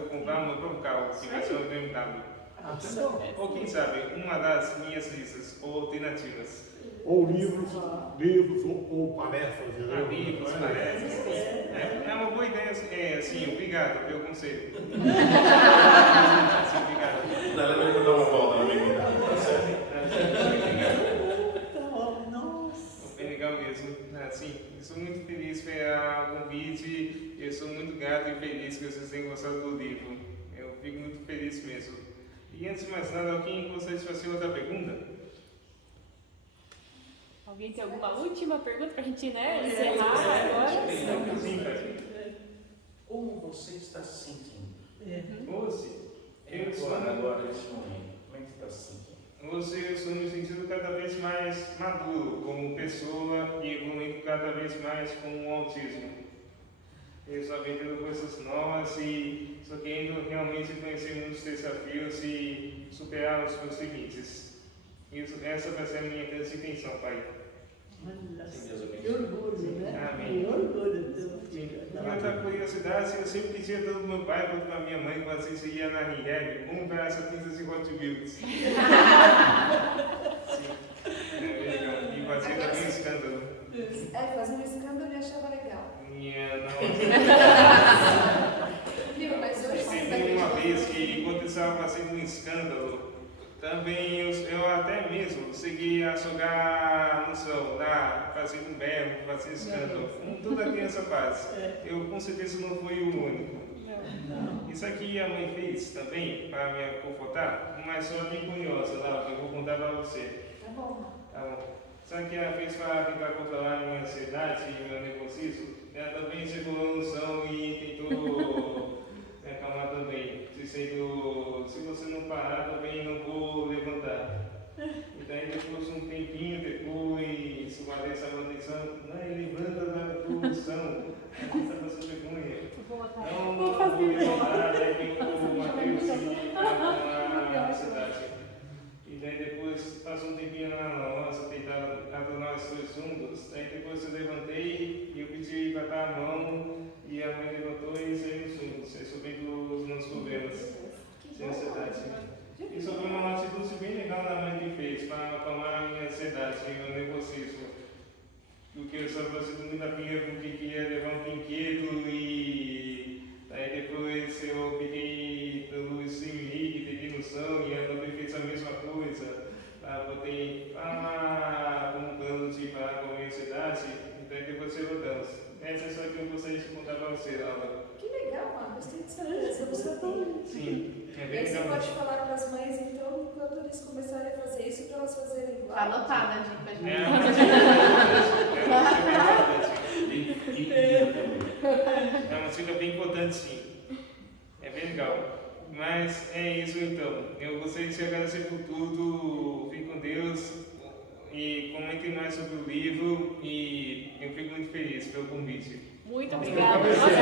comprar um novo carro, que vai ser um BMW. Ou quem sabe, uma das minhas listas ou alternativas. Ou livros ou palestras. Livros, palestras. É uma boa ideia, sim, obrigado pelo conselho. Obrigado. Dá para dar uma volta na minha vida, tá certo? Bem legal mesmo. Estou muito feliz pelo convite. Eu sou muito grato e feliz que vocês tenham gostado do livro. Eu fico muito feliz mesmo. E antes de mais nada, alguém gostaria de fazer outra pergunta? Alguém tem alguma última pergunta pra gente, né, encerrar agora? Sim, pai. Como você está se sentindo? Hoje, eu estou Agora, nesse momento, como é que você está se sentindo? Hoje eu estou me sentindo cada vez mais maduro como pessoa e evoluindo cada vez mais com o autismo. Eu estou aprendendo coisas novas e estou querendo realmente conhecer muitos desafios e superar os meus limites. Essa vai ser a minha grande intenção, Pai. Olha, que orgulho, né? Amém. Que orgulho teu filho. E outra curiosidade, eu sempre pedia tanto do meu pai quanto da minha mãe, quando vocês iam na Rehab, comprar essa pizza de Hot Wheels. Sim. É legal. E fazia também um escândalo. Fazer um escândalo e achava legal. Viu, mas hoje Teve uma vez que, quando eu estava fazendo um escândalo, também eu até mesmo segui a jogar no chão, lá, fazendo um berro, fazendo escândalo. Como toda criança faz. Eu com certeza não fui o único. Isso aqui a mãe fez também, para me confortar, mas só bem curiosa, lá, que eu vou contar para você. Tá bom. Tá bom. Sabe o que ela fez para tentar controlar a minha ansiedade e meu nervosismo? Ela também chegou no chão e tentou me acalmar também. Dizendo, se você não parar, também não vou levantar. E daí depois de um tempinho depois, o Maria estava pensando, levanta da posição, você está passando vergonha. Não vou levantar, daí tem o Mateus se acalmar a ansiedade. E daí depois passou um tempinho lá na nossa, tentando adorar os dois juntos. Aí depois eu levantei e eu pedi para dar a mão e a mãe levantou e saímos juntos, resolvendo os nossos problemas de ansiedade. Isso foi uma atitude bem legal da mãe que fez para acalmar a minha ansiedade e meu nervosismo. Porque eu estava fazendo muita pinha porque queria levar um brinquedo e daí depois eu peguei pelo Steam League, peguei no chão e ela também fez a mesma coisa. Botei como um plano de parar com a minha ansiedade e daí depois voltamos. Essa é só que eu gostaria de contar para você, Laura. Que legal, mano. Gostei de saber. Você gostou tão. Sim, é E bem aí você legal. pode falar para as mães, então, quando eles começarem a fazer isso, para elas fazerem igual. Tá anotada a dica, gente. É uma dica bem importante, sim. É bem legal. Mas é isso então. Eu gostaria de te agradecer por tudo. Fique com Deus e comentem mais sobre o livro e eu fico muito feliz pelo convite. Muito obrigada. Obrigado.